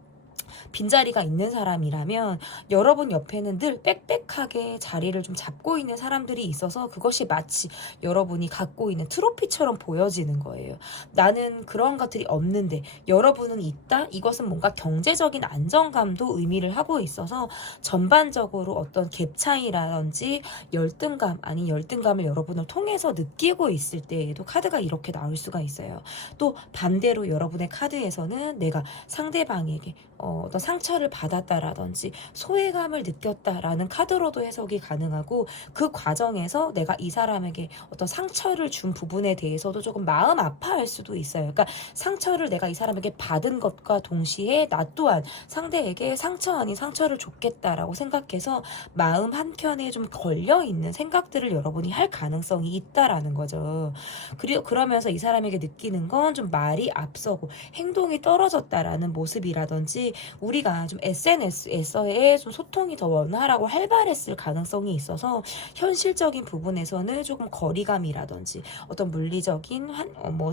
빈자리가 있는 사람이라면 여러분 옆에는 늘 빽빽하게 자리를 좀 잡고 있는 사람들이 있어서 그것이 마치 여러분이 갖고 있는 트로피처럼 보여지는 거예요. 나는 그런 것들이 없는데 여러분은 있다? 이것은 뭔가 경제적인 안정감도 의미를 하고 있어서 전반적으로 어떤 갭 차이라든지 열등감, 아닌 열등감을 여러분을 통해서 느끼고 있을 때에도 카드가 이렇게 나올 수가 있어요. 또 반대로 여러분의 카드에서는 내가 상대방에게 어떤 상처를 받았다라든지 소외감을 느꼈다라는 카드로도 해석이 가능하고, 그 과정에서 내가 이 사람에게 어떤 상처를 준 부분에 대해서도 조금 마음 아파할 수도 있어요. 그러니까 상처를 내가 이 사람에게 받은 것과 동시에 나 또한 상대에게 상처 아닌 상처를 줬겠다라고 생각해서 마음 한켠에 좀 걸려있는 생각들을 여러분이 할 가능성이 있다라는 거죠. 그리고 그러면서 이 사람에게 느끼는 건 좀 말이 앞서고 행동이 떨어졌다라는 모습이라든지, 우리가 좀 SNS에서의 좀 소통이 더 원활하고 활발했을 가능성이 있어서 현실적인 부분에서는 조금 거리감이라든지 어떤 물리적인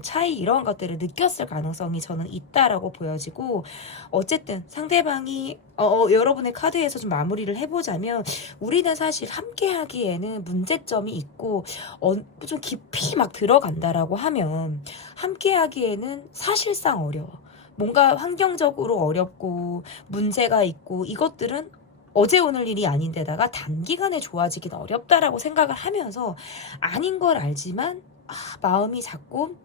차이 이런 것들을 느꼈을 가능성이 저는 있다라고 보여지고, 어쨌든 상대방이 여러분의 카드에서 좀 마무리를 해보자면, 우리는 사실 함께 하기에는 문제점이 있고 좀 깊이 막 들어간다라고 하면 함께 하기에는 사실상 어려워. 뭔가 환경적으로 어렵고 문제가 있고 이것들은 어제 오늘 일이 아닌데다가 단기간에 좋아지기는 어렵다라고 생각을 하면서 아닌 걸 알지만 마음이 자꾸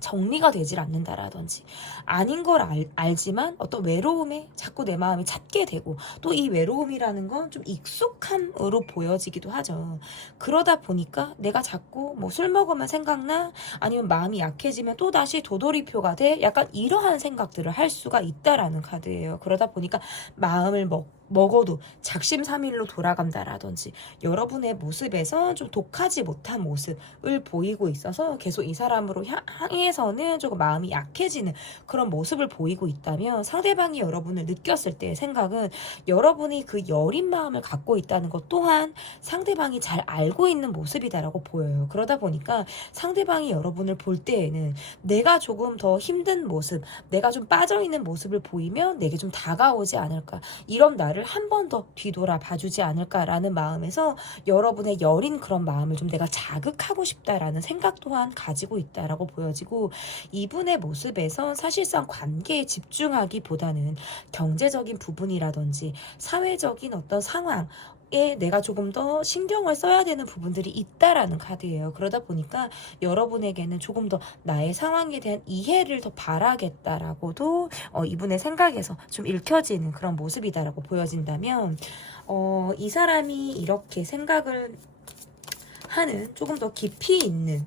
정리가 되질 않는다라든지, 아닌 걸 알지만 어떤 외로움에 자꾸 내 마음이 찾게 되고, 또 이 외로움이라는 건 좀 익숙함으로 보여지기도 하죠. 그러다 보니까 내가 자꾸 뭐 술 먹으면 생각나, 아니면 마음이 약해지면 또다시 도돌이표가 돼, 약간 이러한 생각들을 할 수가 있다라는 카드예요. 그러다 보니까 마음을 먹어도 작심삼일로 돌아간다라든지 여러분의 모습에서 좀 독하지 못한 모습을 보이고 있어서 계속 이 사람으로 향해서는 조금 마음이 약해지는 그런 모습을 보이고 있다면, 상대방이 여러분을 느꼈을 때의 생각은 여러분이 그 여린 마음을 갖고 있다는 것 또한 상대방이 잘 알고 있는 모습이다라고 보여요. 그러다 보니까 상대방이 여러분을 볼 때에는 내가 조금 더 힘든 모습, 내가 좀 빠져있는 모습을 보이면 내게 좀 다가오지 않을까, 이런 나를 한 번 더 뒤돌아 봐주지 않을까라는 마음에서 여러분의 여린 그런 마음을 좀 내가 자극하고 싶다라는 생각 또한 가지고 있다라고 보여지고, 이분의 모습에서 사실상 관계에 집중하기보다는 경제적인 부분이라든지 사회적인 어떤 상황 내가 조금 더 신경을 써야 되는 부분들이 있다라는 카드예요. 그러다 보니까 여러분에게는 조금 더 나의 상황에 대한 이해를 더 바라겠다라고도 이분의 생각에서 좀 읽혀지는 그런 모습이다라고 보여진다면, 이 사람이 이렇게 생각을 하는 조금 더 깊이 있는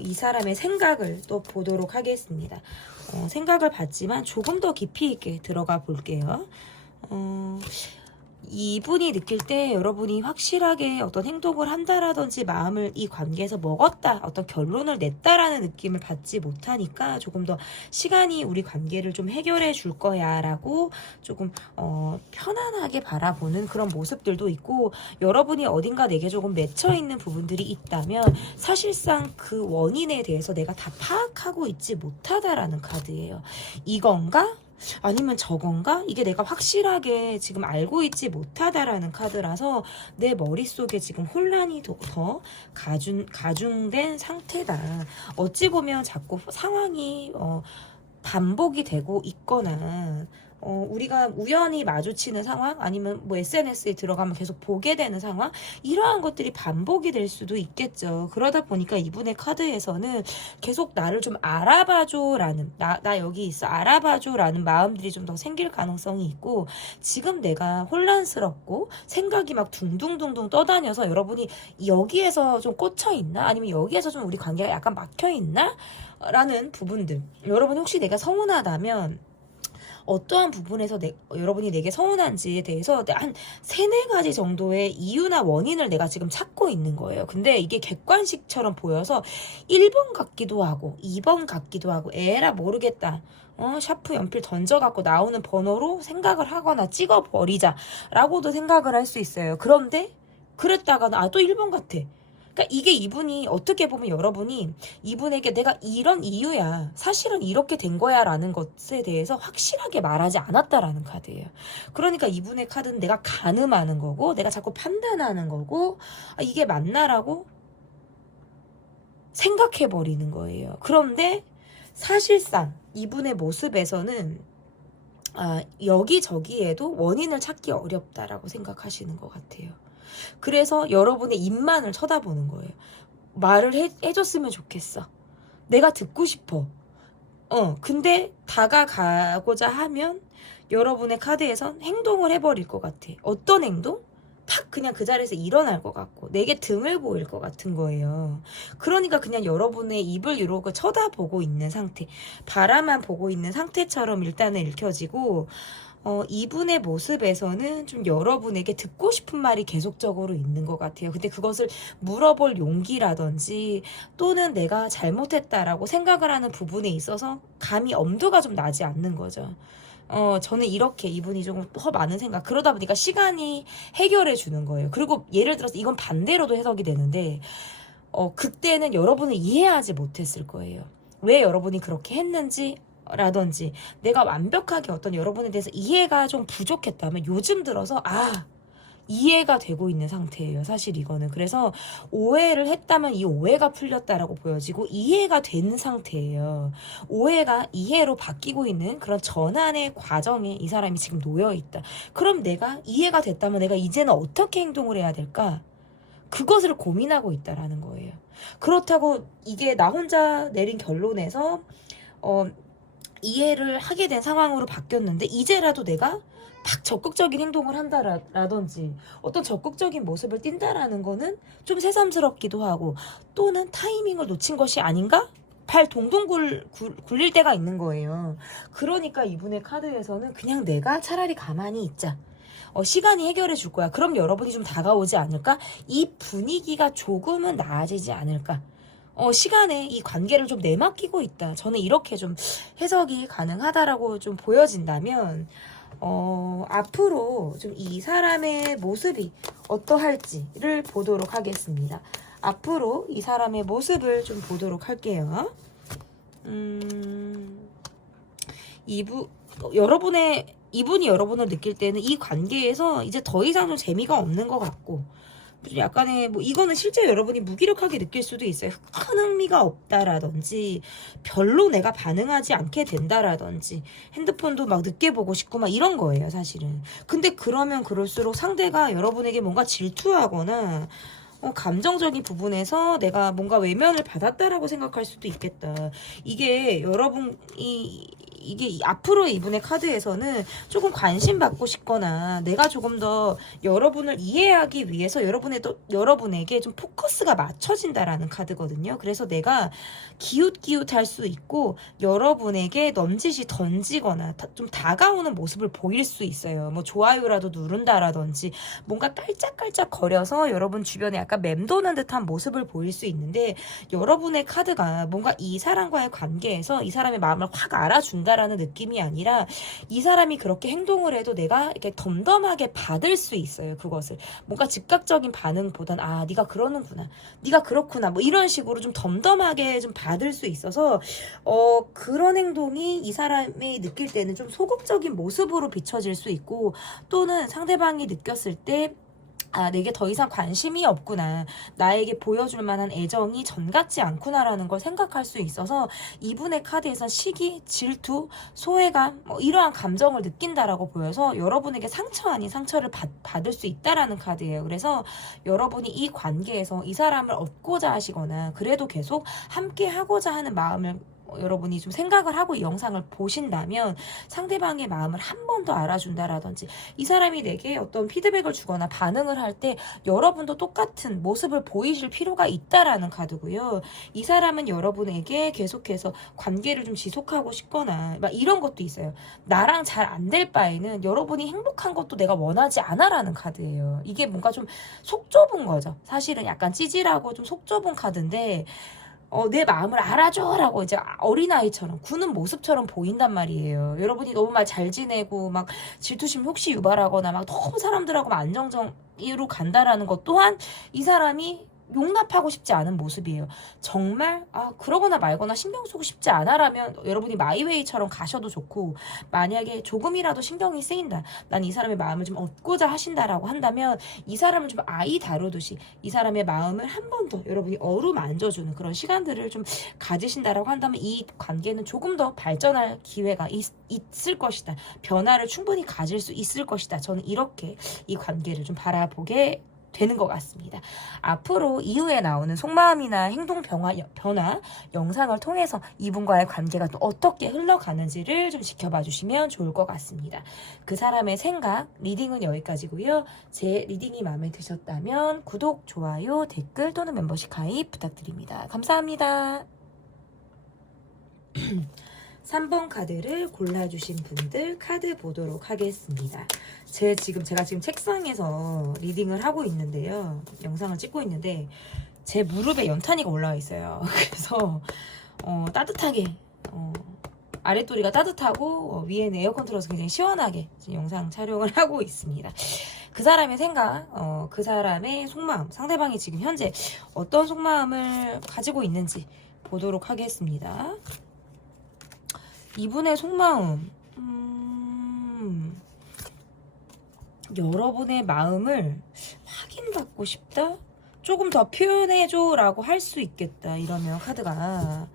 이 사람의 생각을 또 보도록 하겠습니다. 생각을 봤지만 조금 더 깊이 있게 들어가 볼게요. 이분이 느낄 때 여러분이 확실하게 어떤 행동을 한다라든지 마음을 이 관계에서 먹었다, 어떤 결론을 냈다라는 느낌을 받지 못하니까 조금 더 시간이 우리 관계를 좀 해결해 줄 거야 라고 조금 편안하게 바라보는 그런 모습들도 있고, 여러분이 어딘가 내게 조금 맺혀있는 부분들이 있다면 사실상 그 원인에 대해서 내가 다 파악하고 있지 못하다라는 카드예요. 이건가? 아니면 저건가? 이게 내가 확실하게 지금 알고 있지 못하다라는 카드라서 내 머릿속에 지금 혼란이 더 가중된 상태다. 어찌 보면 자꾸 상황이 반복이 되고 있거나 우리가 우연히 마주치는 상황, 아니면 뭐 SNS에 들어가면 계속 보게 되는 상황, 이러한 것들이 반복이 될 수도 있겠죠. 그러다 보니까 이분의 카드에서는 계속 나를 좀 알아봐줘라는, 나 여기 있어, 알아봐줘라는 마음들이 좀 더 생길 가능성이 있고, 지금 내가 혼란스럽고 생각이 막 둥둥둥둥 떠다녀서 여러분이 여기에서 좀 꽂혀있나? 아니면 여기에서 좀 우리 관계가 약간 막혀있나? 라는 부분들, 여러분이 혹시 내가 서운하다면 어떠한 부분에서 여러분이 내게 서운한지에 대해서 한 3-4가지 정도의 이유나 원인을 내가 지금 찾고 있는 거예요. 근데 이게 객관식처럼 보여서 1번 같기도 하고 2번 같기도 하고, 에라 모르겠다, 샤프 연필 던져갖고 나오는 번호로 생각을 하거나 찍어버리자 라고도 생각을 할 수 있어요. 그런데 그랬다가 또 1번 같아. 그러니까 이게 이분이 어떻게 보면 여러분이 이분에게 내가 이런 이유야, 사실은 이렇게 된 거야 라는 것에 대해서 확실하게 말하지 않았다라는 카드예요. 그러니까 이분의 카드는 내가 가늠하는 거고, 내가 자꾸 판단하는 거고, 이게 맞나라고 생각해버리는 거예요. 그런데 사실상 이분의 모습에서는 여기저기에도 원인을 찾기 어렵다라고 생각하시는 것 같아요. 그래서 여러분의 입만을 쳐다보는 거예요. 말을 해줬으면 좋겠어. 내가 듣고 싶어. 근데 다가가고자 하면 여러분의 카드에선 행동을 해버릴 것 같아. 어떤 행동? 팍 그냥 그 자리에서 일어날 것 같고 내게 등을 보일 것 같은 거예요. 그러니까 그냥 여러분의 입을 이러고 쳐다보고 있는 상태, 바라만 보고 있는 상태처럼 일단은 읽혀지고, 이분의 모습에서는 좀 여러분에게 듣고 싶은 말이 계속적으로 있는 것 같아요. 근데 그것을 물어볼 용기라든지 또는 내가 잘못했다라고 생각을 하는 부분에 있어서 감히 엄두가 좀 나지 않는 거죠. 저는 이렇게 이분이 조금 더 많은 생각, 그러다 보니까 시간이 해결해 주는 거예요. 그리고 예를 들어서 이건 반대로도 해석이 되는데, 그때는 여러분을 이해하지 못했을 거예요. 왜 여러분이 그렇게 했는지 라든지 내가 완벽하게 어떤 여러분에 대해서 이해가 좀 부족했다면 요즘 들어서 이해가 되고 있는 상태예요. 사실 이거는. 그래서 오해를 했다면 이 오해가 풀렸다라고 보여지고 이해가 된 상태예요. 오해가 이해로 바뀌고 있는 그런 전환의 과정에 이 사람이 지금 놓여 있다. 그럼 내가 이해가 됐다면 내가 이제는 어떻게 행동을 해야 될까? 그것을 고민하고 있다라는 거예요. 그렇다고 이게 나 혼자 내린 결론에서 이해를 하게 된 상황으로 바뀌었는데 이제라도 내가 막 적극적인 행동을 한다라든지 어떤 적극적인 모습을 띈다라는 거는 좀 새삼스럽기도 하고, 또는 타이밍을 놓친 것이 아닌가? 발 동동 굴릴 때가 있는 거예요. 그러니까 이분의 카드에서는 그냥 내가 차라리 가만히 있자. 시간이 해결해 줄 거야. 그럼 여러분이 좀 다가오지 않을까? 이 분위기가 조금은 나아지지 않을까? 시간에 이 관계를 좀 내맡기고 있다. 저는 이렇게 좀 해석이 가능하다라고 좀 보여진다면, 앞으로 좀 이 사람의 모습이 어떠할지를 보도록 하겠습니다. 앞으로 이 사람의 모습을 좀 보도록 할게요. 이분이 여러분을 느낄 때는 이 관계에서 이제 더 이상 좀 재미가 없는 것 같고, 약간의 이거는 실제 여러분이 무기력하게 느낄 수도 있어요. 큰 흥미가 없다라든지 별로 내가 반응하지 않게 된다라든지 핸드폰도 막 늦게 보고 싶고 막 이런 거예요, 사실은. 근데 그러면 그럴수록 상대가 여러분에게 뭔가 질투하거나 감정적인 부분에서 내가 뭔가 외면을 받았다라고 생각할 수도 있겠다. 이게 여러분이 이게 앞으로의 이분의 카드에서는 조금 관심 받고 싶거나 내가 조금 더 여러분을 이해하기 위해서 여러분에게 좀 포커스가 맞춰진다라는 카드거든요. 그래서 내가 기웃기웃할 수 있고 여러분에게 넌지시 던지거나 좀 다가오는 모습을 보일 수 있어요. 뭐 좋아요라도 누른다라든지 뭔가 깔짝깔짝 거려서 여러분 주변에 약간 맴도는 듯한 모습을 보일 수 있는데, 여러분의 카드가 뭔가 이 사람과의 관계에서 이 사람의 마음을 확 알아준다라는 느낌이 아니라 이 사람이 그렇게 행동을 해도 내가 이렇게 덤덤하게 받을 수 있어요. 그것을 뭔가 즉각적인 반응보단 아 네가 그러는구나, 네가 그렇구나, 뭐 이런 식으로 좀 덤덤하게 좀 받을 수 있어서 그런 행동이 이 사람이 느낄 때는 좀 소극적인 모습으로 비춰질 수 있고, 또는 상대방이 느꼈을 때 아, 내게 더 이상 관심이 없구나, 나에게 보여줄 만한 애정이 전 같지 않구나라는 걸 생각할 수 있어서 이분의 카드에선 시기, 질투, 소외감 뭐 이러한 감정을 느낀다라고 보여서 여러분에게 상처 아닌 상처를 받을 수 있다라는 카드예요. 그래서 여러분이 이 관계에서 이 사람을 얻고자 하시거나 그래도 계속 함께 하고자 하는 마음을 여러분이 좀 생각을 하고 이 영상을 보신다면 상대방의 마음을 한 번 더 알아준다라든지 이 사람이 내게 어떤 피드백을 주거나 반응을 할 때 여러분도 똑같은 모습을 보이실 필요가 있다라는 카드고요. 이 사람은 여러분에게 계속해서 관계를 좀 지속하고 싶거나 막 이런 것도 있어요. 나랑 잘 안 될 바에는 여러분이 행복한 것도 내가 원하지 않아라는 카드예요. 이게 뭔가 좀 속 좁은 거죠. 사실은 약간 찌질하고 좀 속 좁은 카드인데 내 마음을 알아줘라고 이제 어린아이처럼 구는 모습처럼 보인단 말이에요. 여러분이 너무 말 잘 지내고 막 질투심 혹시 유발하거나 막 너무 사람들하고 막 안정적으로 간다라는 것 또한 이 사람이 용납하고 싶지 않은 모습이에요. 정말 그러거나 말거나 신경 쓰고 싶지 않아라면 여러분이 마이웨이처럼 가셔도 좋고, 만약에 조금이라도 신경이 쓰인다, 난 이 사람의 마음을 좀 얻고자 하신다라고 한다면 이 사람을 좀 아이 다루듯이 이 사람의 마음을 한 번 더 여러분이 어루만져주는 그런 시간들을 좀 가지신다라고 한다면 이 관계는 조금 더 발전할 기회가 있을 것이다. 변화를 충분히 가질 수 있을 것이다. 저는 이렇게 이 관계를 좀 바라보게 되는 것 같습니다. 앞으로 이후에 나오는 속마음이나 행동 변화 영상을 통해서 이분과의 관계가 또 어떻게 흘러가는지를 좀 지켜봐 주시면 좋을 것 같습니다. 그 사람의 생각, 리딩은 여기까지고요. 제 리딩이 마음에 드셨다면 구독, 좋아요, 댓글 또는 멤버십 가입 부탁드립니다. 감사합니다. 3번 카드를 골라주신 분들 카드 보도록 하겠습니다. 제가 지금 책상에서 리딩을 하고 있는데요. 영상을 찍고 있는데 제 무릎에 연탄이가 올라와 있어요. 그래서 따뜻하게 아랫도리가 따뜻하고 위에는 에어컨 틀어서 굉장히 시원하게 지금 영상 촬영을 하고 있습니다. 그 사람의 생각, 그 사람의 속마음, 상대방이 지금 현재 어떤 속마음을 가지고 있는지 보도록 하겠습니다. 이분의 속마음, 여러분의 마음을 확인받고 싶다? 조금 더 표현해줘 라고 할 수 있겠다. 이러면 카드가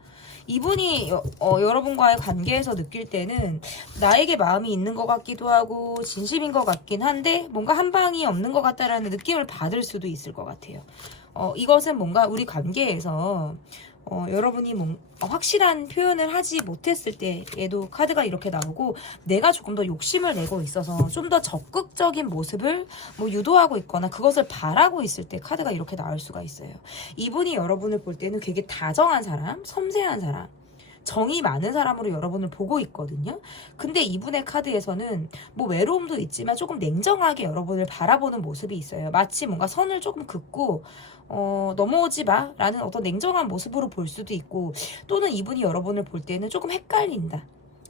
이분이 여러분과의 관계에서 느낄 때는 나에게 마음이 있는 것 같기도 하고 진심인 것 같긴 한데 뭔가 한 방이 없는 것 같다라는 느낌을 받을 수도 있을 것 같아요. 이것은 뭔가 우리 관계에서 여러분이 확실한 표현을 하지 못했을 때에도 카드가 이렇게 나오고, 내가 조금 더 욕심을 내고 있어서 좀 더 적극적인 모습을 유도하고 있거나 그것을 바라고 있을 때 카드가 이렇게 나올 수가 있어요. 이분이 여러분을 볼 때는 되게 다정한 사람, 섬세한 사람, 정이 많은 사람으로 여러분을 보고 있거든요. 근데 이분의 카드에서는 외로움도 있지만 조금 냉정하게 여러분을 바라보는 모습이 있어요. 마치 뭔가 선을 조금 긋고 넘어오지 마 라는 어떤 냉정한 모습으로 볼 수도 있고, 또는 이분이 여러분을 볼 때는 조금 헷갈린다,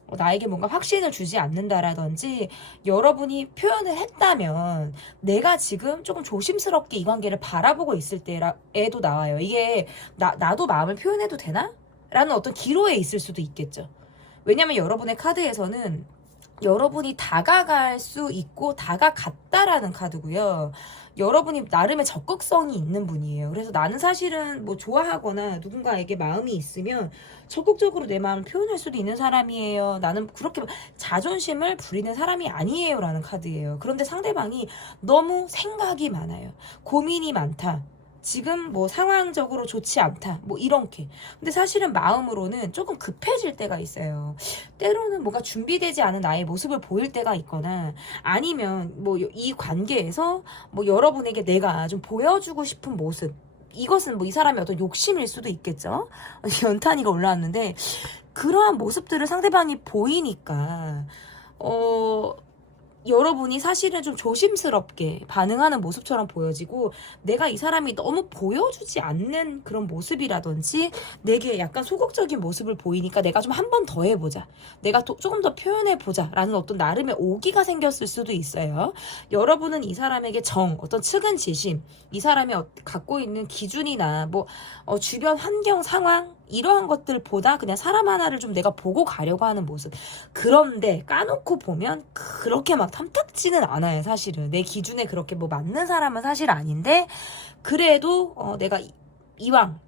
나에게 뭔가 확신을 주지 않는다라든지 여러분이 표현을 했다면 내가 지금 조금 조심스럽게 이 관계를 바라보고 있을 때에도 나와요. 이게 나도 마음을 표현해도 되나? 라는 어떤 기로에 있을 수도 있겠죠. 왜냐면 여러분의 카드에서는 여러분이 다가갈 수 있고 다가갔다라는 카드고요. 여러분이 나름의 적극성이 있는 분이에요. 그래서 나는 사실은 좋아하거나 누군가에게 마음이 있으면 적극적으로 내 마음을 표현할 수도 있는 사람이에요. 나는 그렇게 자존심을 부리는 사람이 아니에요 라는 카드예요. 그런데 상대방이 너무 생각이 많아요. 고민이 많다, 지금 뭐 상황적으로 좋지 않다. 뭐 이렇게. 근데 사실은 마음으로는 조금 급해질 때가 있어요. 때로는 뭔가 준비되지 않은 나의 모습을 보일 때가 있거나 아니면 뭐 이 관계에서 뭐 여러분에게 내가 좀 보여주고 싶은 모습. 이것은 뭐 이 사람의 어떤 욕심일 수도 있겠죠. 연탄이가 올라왔는데 그러한 모습들을 상대방이 보이니까 여러분이 사실은 좀 조심스럽게 반응하는 모습처럼 보여지고 내가 이 사람이 너무 보여주지 않는 그런 모습이라든지 내게 약간 소극적인 모습을 보이니까 내가 좀 한 번 더 해보자. 내가 조금 더 표현해보자 라는 어떤 나름의 오기가 생겼을 수도 있어요. 여러분은 이 사람에게 어떤 측은지심, 이 사람이 갖고 있는 기준이나 뭐 주변 환경 상황 이러한 것들보다 그냥 사람 하나를 좀 내가 보고 가려고 하는 모습. 그런데 까놓고 보면 그렇게 막 탐탁지는 않아요. 사실은 내 기준에 그렇게 뭐 맞는 사람은 사실 아닌데 그래도 내가 이왕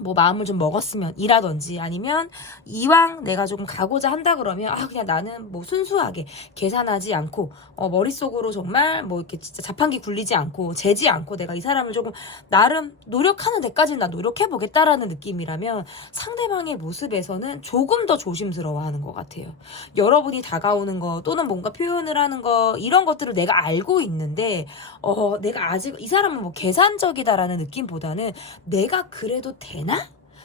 뭐 마음을 좀 먹었으면 이라든지 아니면 이왕 내가 조금 가고자 한다 그러면 그냥 나는 뭐 순수하게 계산하지 않고 머릿속으로 정말 뭐 이렇게 진짜 자판기 굴리지 않고 재지 않고 내가 이 사람을 조금 나름 노력하는 데까지는 나 노력해 보겠다라는 느낌이라면 상대방의 모습에서는 조금 더 조심스러워하는 것 같아요. 여러분이 다가오는 거 또는 뭔가 표현을 하는 거 이런 것들을 내가 알고 있는데 내가 아직 이 사람은 뭐 계산적이다라는 느낌보다는 내가 그래도 되나?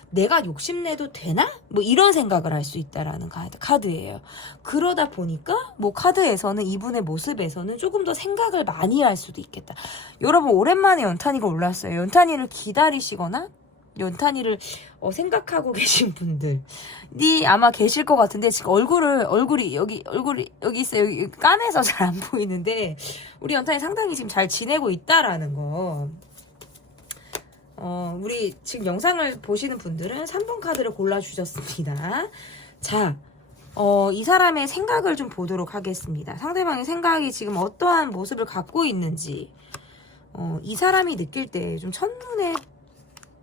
내가 욕심내도 되나? 뭐 이런 생각을 할 수 있다라는 카드예요. 그러다 보니까 뭐 카드에서는 이분의 모습에서는 조금 더 생각을 많이 할 수도 있겠다. 여러분 오랜만에 연탄이가 올랐어요. 연탄이를 기다리시거나 연탄이를 생각하고 계신 분들이 아마 계실 것 같은데 지금 얼굴이 여기 있어요. 여기 까매서 잘 안 보이는데 우리 연탄이 상당히 지금 잘 지내고 있다라는 거. 우리 지금 영상을 보시는 분들은 3번 카드를 골라주셨습니다. 자, 이 사람의 생각을 좀 보도록 하겠습니다. 상대방의 생각이 지금 어떠한 모습을 갖고 있는지, 이 사람이 느낄 때 좀 첫눈에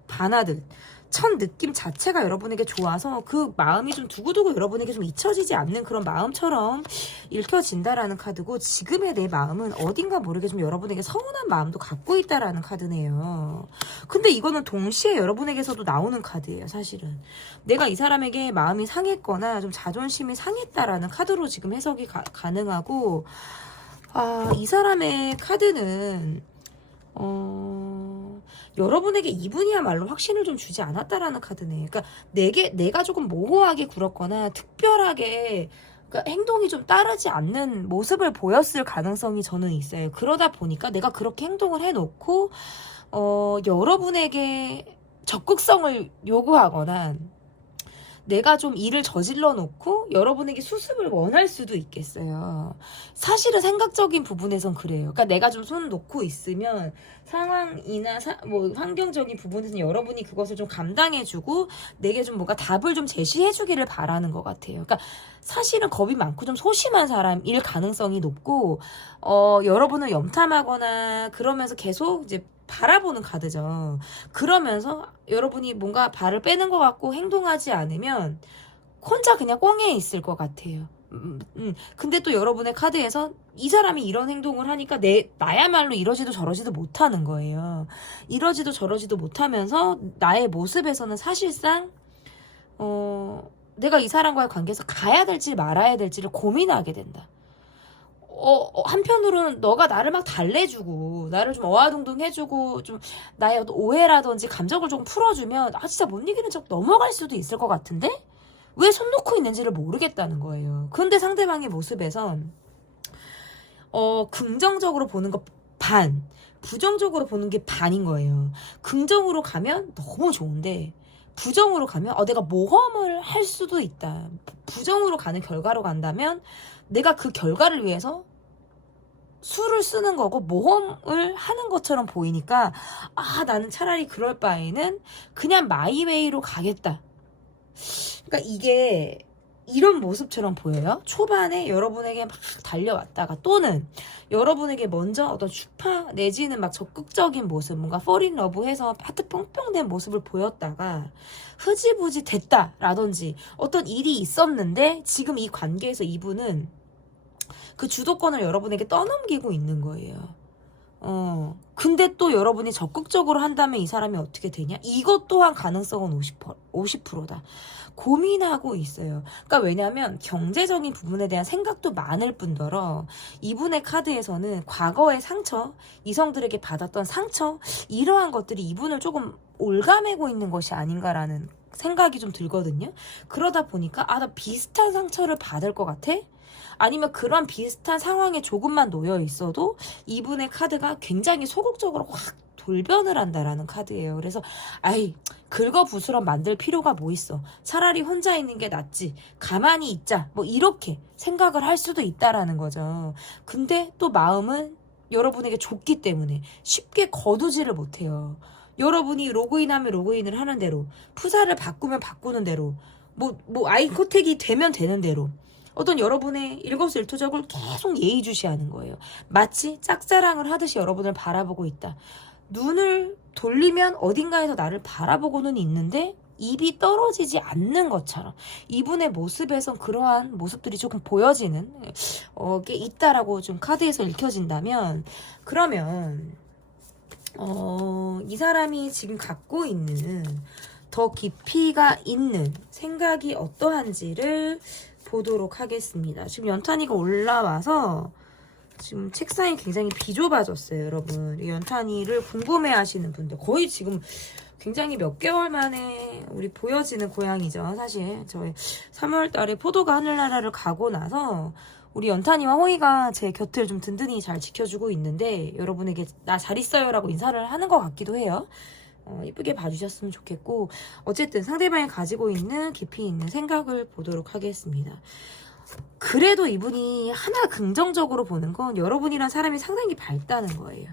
반하듯, 첫 느낌 자체가 여러분에게 좋아서 그 마음이 좀 두고두고 여러분에게 좀 잊혀지지 않는 그런 마음처럼 읽혀진다라는 카드고 지금의 내 마음은 어딘가 모르게 좀 여러분에게 서운한 마음도 갖고 있다라는 카드네요. 근데 이거는 동시에 여러분에게서도 나오는 카드예요. 사실은 내가 이 사람에게 마음이 상했거나 좀 자존심이 상했다라는 카드로 지금 해석이 가능하고 이 사람의 카드는 여러분에게 이분이야말로 확신을 좀 주지 않았다라는 카드네. 그러니까 내가 조금 모호하게 굴었거나 특별하게 그러니까 행동이 좀 따르지 않는 모습을 보였을 가능성이 저는 있어요. 그러다 보니까 내가 그렇게 행동을 해놓고 여러분에게 적극성을 요구하거나 내가 좀 일을 저질러 놓고 여러분에게 수습을 원할 수도 있겠어요. 사실은 생각적인 부분에선 그래요. 그러니까 내가 좀 손 놓고 있으면 상황이나 뭐 환경적인 부분에서는 여러분이 그것을 좀 감당해주고 내게 좀 뭔가 답을 좀 제시해주기를 바라는 것 같아요. 그러니까 사실은 겁이 많고 좀 소심한 사람일 가능성이 높고 여러분을 염탐하거나 그러면서 계속 이제 바라보는 카드죠. 그러면서 여러분이 뭔가 발을 빼는 것 같고 행동하지 않으면 혼자 그냥 꽁에 있을 것 같아요. 근데 또 여러분의 카드에서 이 사람이 이런 행동을 하니까 나야말로 이러지도 저러지도 못하는 거예요. 이러지도 저러지도 못하면서 나의 모습에서는 사실상 내가 이 사람과의 관계에서 가야 될지 말아야 될지를 고민하게 된다. 한편으로는 너가 나를 막 달래주고 나를 좀 어화둥둥 해주고 좀 나의 어떤 오해라든지 감정을 조금 풀어주면 진짜 못 이기는 척 넘어갈 수도 있을 것 같은데 왜 손 놓고 있는지를 모르겠다는 거예요. 근데 상대방의 모습에선 긍정적으로 보는 거 반, 부정적으로 보는 게 반인 거예요. 긍정으로 가면 너무 좋은데 부정으로 가면 내가 모험을 할 수도 있다. 부정으로 가는 결과로 간다면 내가 그 결과를 위해서 수를 쓰는 거고 모험을 하는 것처럼 보이니까 나는 차라리 그럴 바에는 그냥 마이웨이로 가겠다. 그러니까 이게 이런 모습처럼 보여요. 초반에 여러분에게 막 달려왔다가 또는 여러분에게 먼저 어떤 추파 내지는 막 적극적인 모습 뭔가 fall in love 해서 하트 뻥뻥 된 모습을 보였다가 흐지부지 됐다라든지 어떤 일이 있었는데 지금 이 관계에서 이분은 그 주도권을 여러분에게 떠넘기고 있는 거예요. 근데 또 여러분이 적극적으로 한다면 이 사람이 어떻게 되냐? 이것 또한 가능성은 50%다. 고민하고 있어요. 그러니까 왜냐면 경제적인 부분에 대한 생각도 많을 뿐더러 이분의 카드에서는 과거의 상처, 이성들에게 받았던 상처, 이러한 것들이 이분을 조금 올가매고 있는 것이 아닌가라는 생각이 좀 들거든요. 그러다 보니까 나 비슷한 상처를 받을 것 같아? 아니면 그런 비슷한 상황에 조금만 놓여 있어도 이분의 카드가 굉장히 소극적으로 확 돌변을 한다라는 카드예요. 그래서 긁어부스럼 만들 필요가 뭐 있어. 차라리 혼자 있는 게 낫지. 가만히 있자. 뭐 이렇게 생각을 할 수도 있다라는 거죠. 근데 또 마음은 여러분에게 좁기 때문에 쉽게 거두지를 못해요. 여러분이 로그인하면 로그인을 하는 대로, 푸사를 바꾸면 바꾸는 대로, 아이 컨택이 되면 되는 대로 어떤 여러분의 일거수일투족을 계속 예의주시하는 거예요. 마치 짝사랑을 하듯이 여러분을 바라보고 있다. 눈을 돌리면 어딘가에서 나를 바라보고는 있는데 입이 떨어지지 않는 것처럼 이분의 모습에선 그러한 모습들이 조금 보여지는 게 있다라고 좀 카드에서 읽혀진다면, 그러면 이 사람이 지금 갖고 있는 더 깊이가 있는 생각이 어떠한지를 보도록 하겠습니다. 지금 연탄이가 올라와서 지금 책상이 굉장히 비좁아졌어요, 여러분. 이 연탄이를 궁금해 하시는 분들 거의 지금 굉장히 몇 개월 만에 우리 보여지는 고양이죠. 사실 저희 3월 달에 포도가 하늘나라를 가고 나서 우리 연탄이와 호이가 제 곁을 좀 든든히 잘 지켜주고 있는데 여러분에게 나 잘 있어요 라고 인사를 하는 것 같기도 해요. 이쁘게 봐주셨으면 좋겠고, 어쨌든 상대방이 가지고 있는 깊이 있는 생각을 보도록 하겠습니다. 그래도 이분이 하나 긍정적으로 보는 건 여러분이란 사람이 상당히 밝다는 거예요.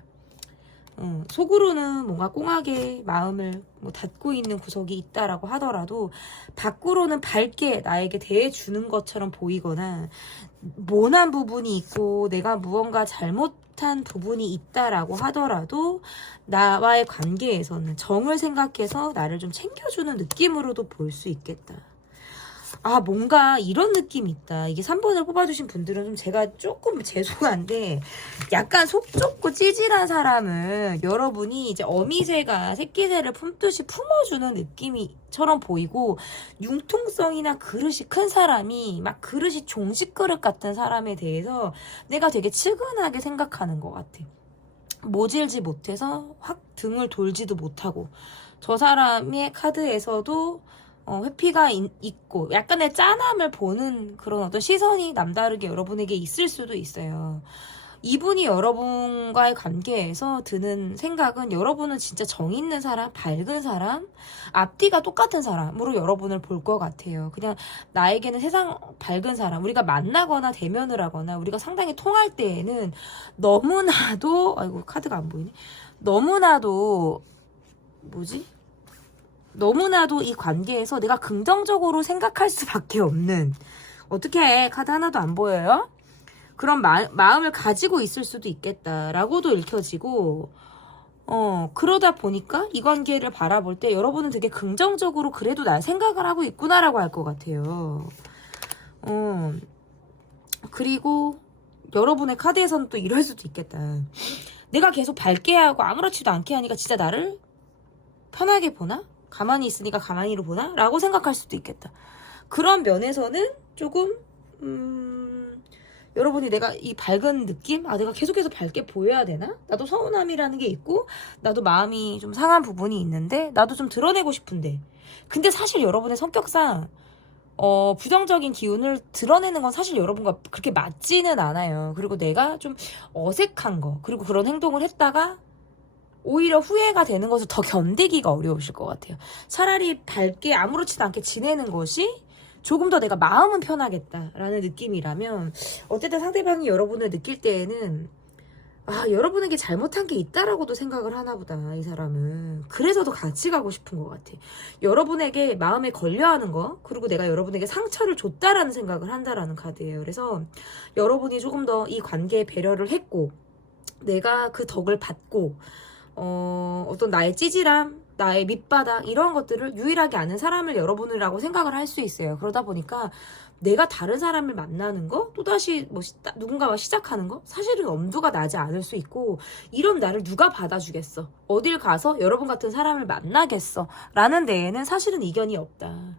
속으로는 뭔가 꽁하게 마음을 닫고 있는 구석이 있다라고 하더라도 밖으로는 밝게 나에게 대해주는 것처럼 보이거나 모난 부분이 있고 내가 무언가 잘못한 부분이 있다라고 하더라도 나와의 관계에서는 정을 생각해서 나를 좀 챙겨주는 느낌으로도 볼 수 있겠다. 뭔가 이런 느낌이 있다. 이게 3번을 뽑아주신 분들은 좀 제가 조금 죄송한데 약간 속 좁고 찌질한 사람을 여러분이 이제 어미새가 새끼새를 품듯이 품어주는 느낌이처럼 보이고, 융통성이나 그릇이 큰 사람이 막 그릇이 종식 그릇 같은 사람에 대해서 내가 되게 측은하게 생각하는 것 같아. 모질지 못해서 확 등을 돌지도 못하고, 저 사람의 카드에서도 회피가 있고 약간의 짠함을 보는 그런 어떤 시선이 남다르게 여러분에게 있을 수도 있어요. 이분이 여러분과의 관계에서 드는 생각은 여러분은 진짜 정 있는 사람, 밝은 사람, 앞뒤가 똑같은 사람으로 여러분을 볼 것 같아요. 그냥 나에게는 세상 밝은 사람, 우리가 만나거나 대면을 하거나 우리가 상당히 통할 때에는 너무나도, 아이고 카드가 안 보이네. 너무나도 이 관계에서 내가 긍정적으로 생각할 수밖에 없는, 어떻게 카드 하나도 안 보여요? 그런 마음을 가지고 있을 수도 있겠다라고도 읽혀지고, 그러다 보니까 이 관계를 바라볼 때 여러분은 되게 긍정적으로 그래도 날 생각을 하고 있구나라고 할 것 같아요. 그리고 여러분의 카드에서는 또 이럴 수도 있겠다. 내가 계속 밝게 하고 아무렇지도 않게 하니까 진짜 나를 편하게 보나? 가만히 있으니까 가만히로 보나? 라고 생각할 수도 있겠다. 그런 면에서는 조금 여러분이 내가 이 밝은 느낌? 내가 계속해서 밝게 보여야 되나? 나도 서운함이라는 게 있고 나도 마음이 좀 상한 부분이 있는데 나도 좀 드러내고 싶은데, 근데 사실 여러분의 성격상 부정적인 기운을 드러내는 건 사실 여러분과 그렇게 맞지는 않아요. 그리고 내가 좀 어색한 거, 그리고 그런 행동을 했다가 오히려 후회가 되는 것을 더 견디기가 어려우실 것 같아요. 차라리 밝게 아무렇지도 않게 지내는 것이 조금 더 내가 마음은 편하겠다라는 느낌이라면, 어쨌든 상대방이 여러분을 느낄 때에는 여러분에게 잘못한 게 있다라고도 생각을 하나 보다, 이 사람은. 그래서 더 같이 가고 싶은 것 같아. 여러분에게 마음에 걸려하는 거, 그리고 내가 여러분에게 상처를 줬다라는 생각을 한다라는 카드예요. 그래서 여러분이 조금 더 이 관계에 배려를 했고 내가 그 덕을 받고 어떤 나의 찌질함, 나의 밑바닥, 이런 것들을 유일하게 아는 사람을 여러분이라고 생각을 할 수 있어요. 그러다 보니까 내가 다른 사람을 만나는 거, 또다시 뭐 누군가와 시작하는 거, 사실은 엄두가 나지 않을 수 있고, 이런 나를 누가 받아주겠어? 어딜 가서 여러분 같은 사람을 만나겠어? 라는 데에는 사실은 이견이 없다.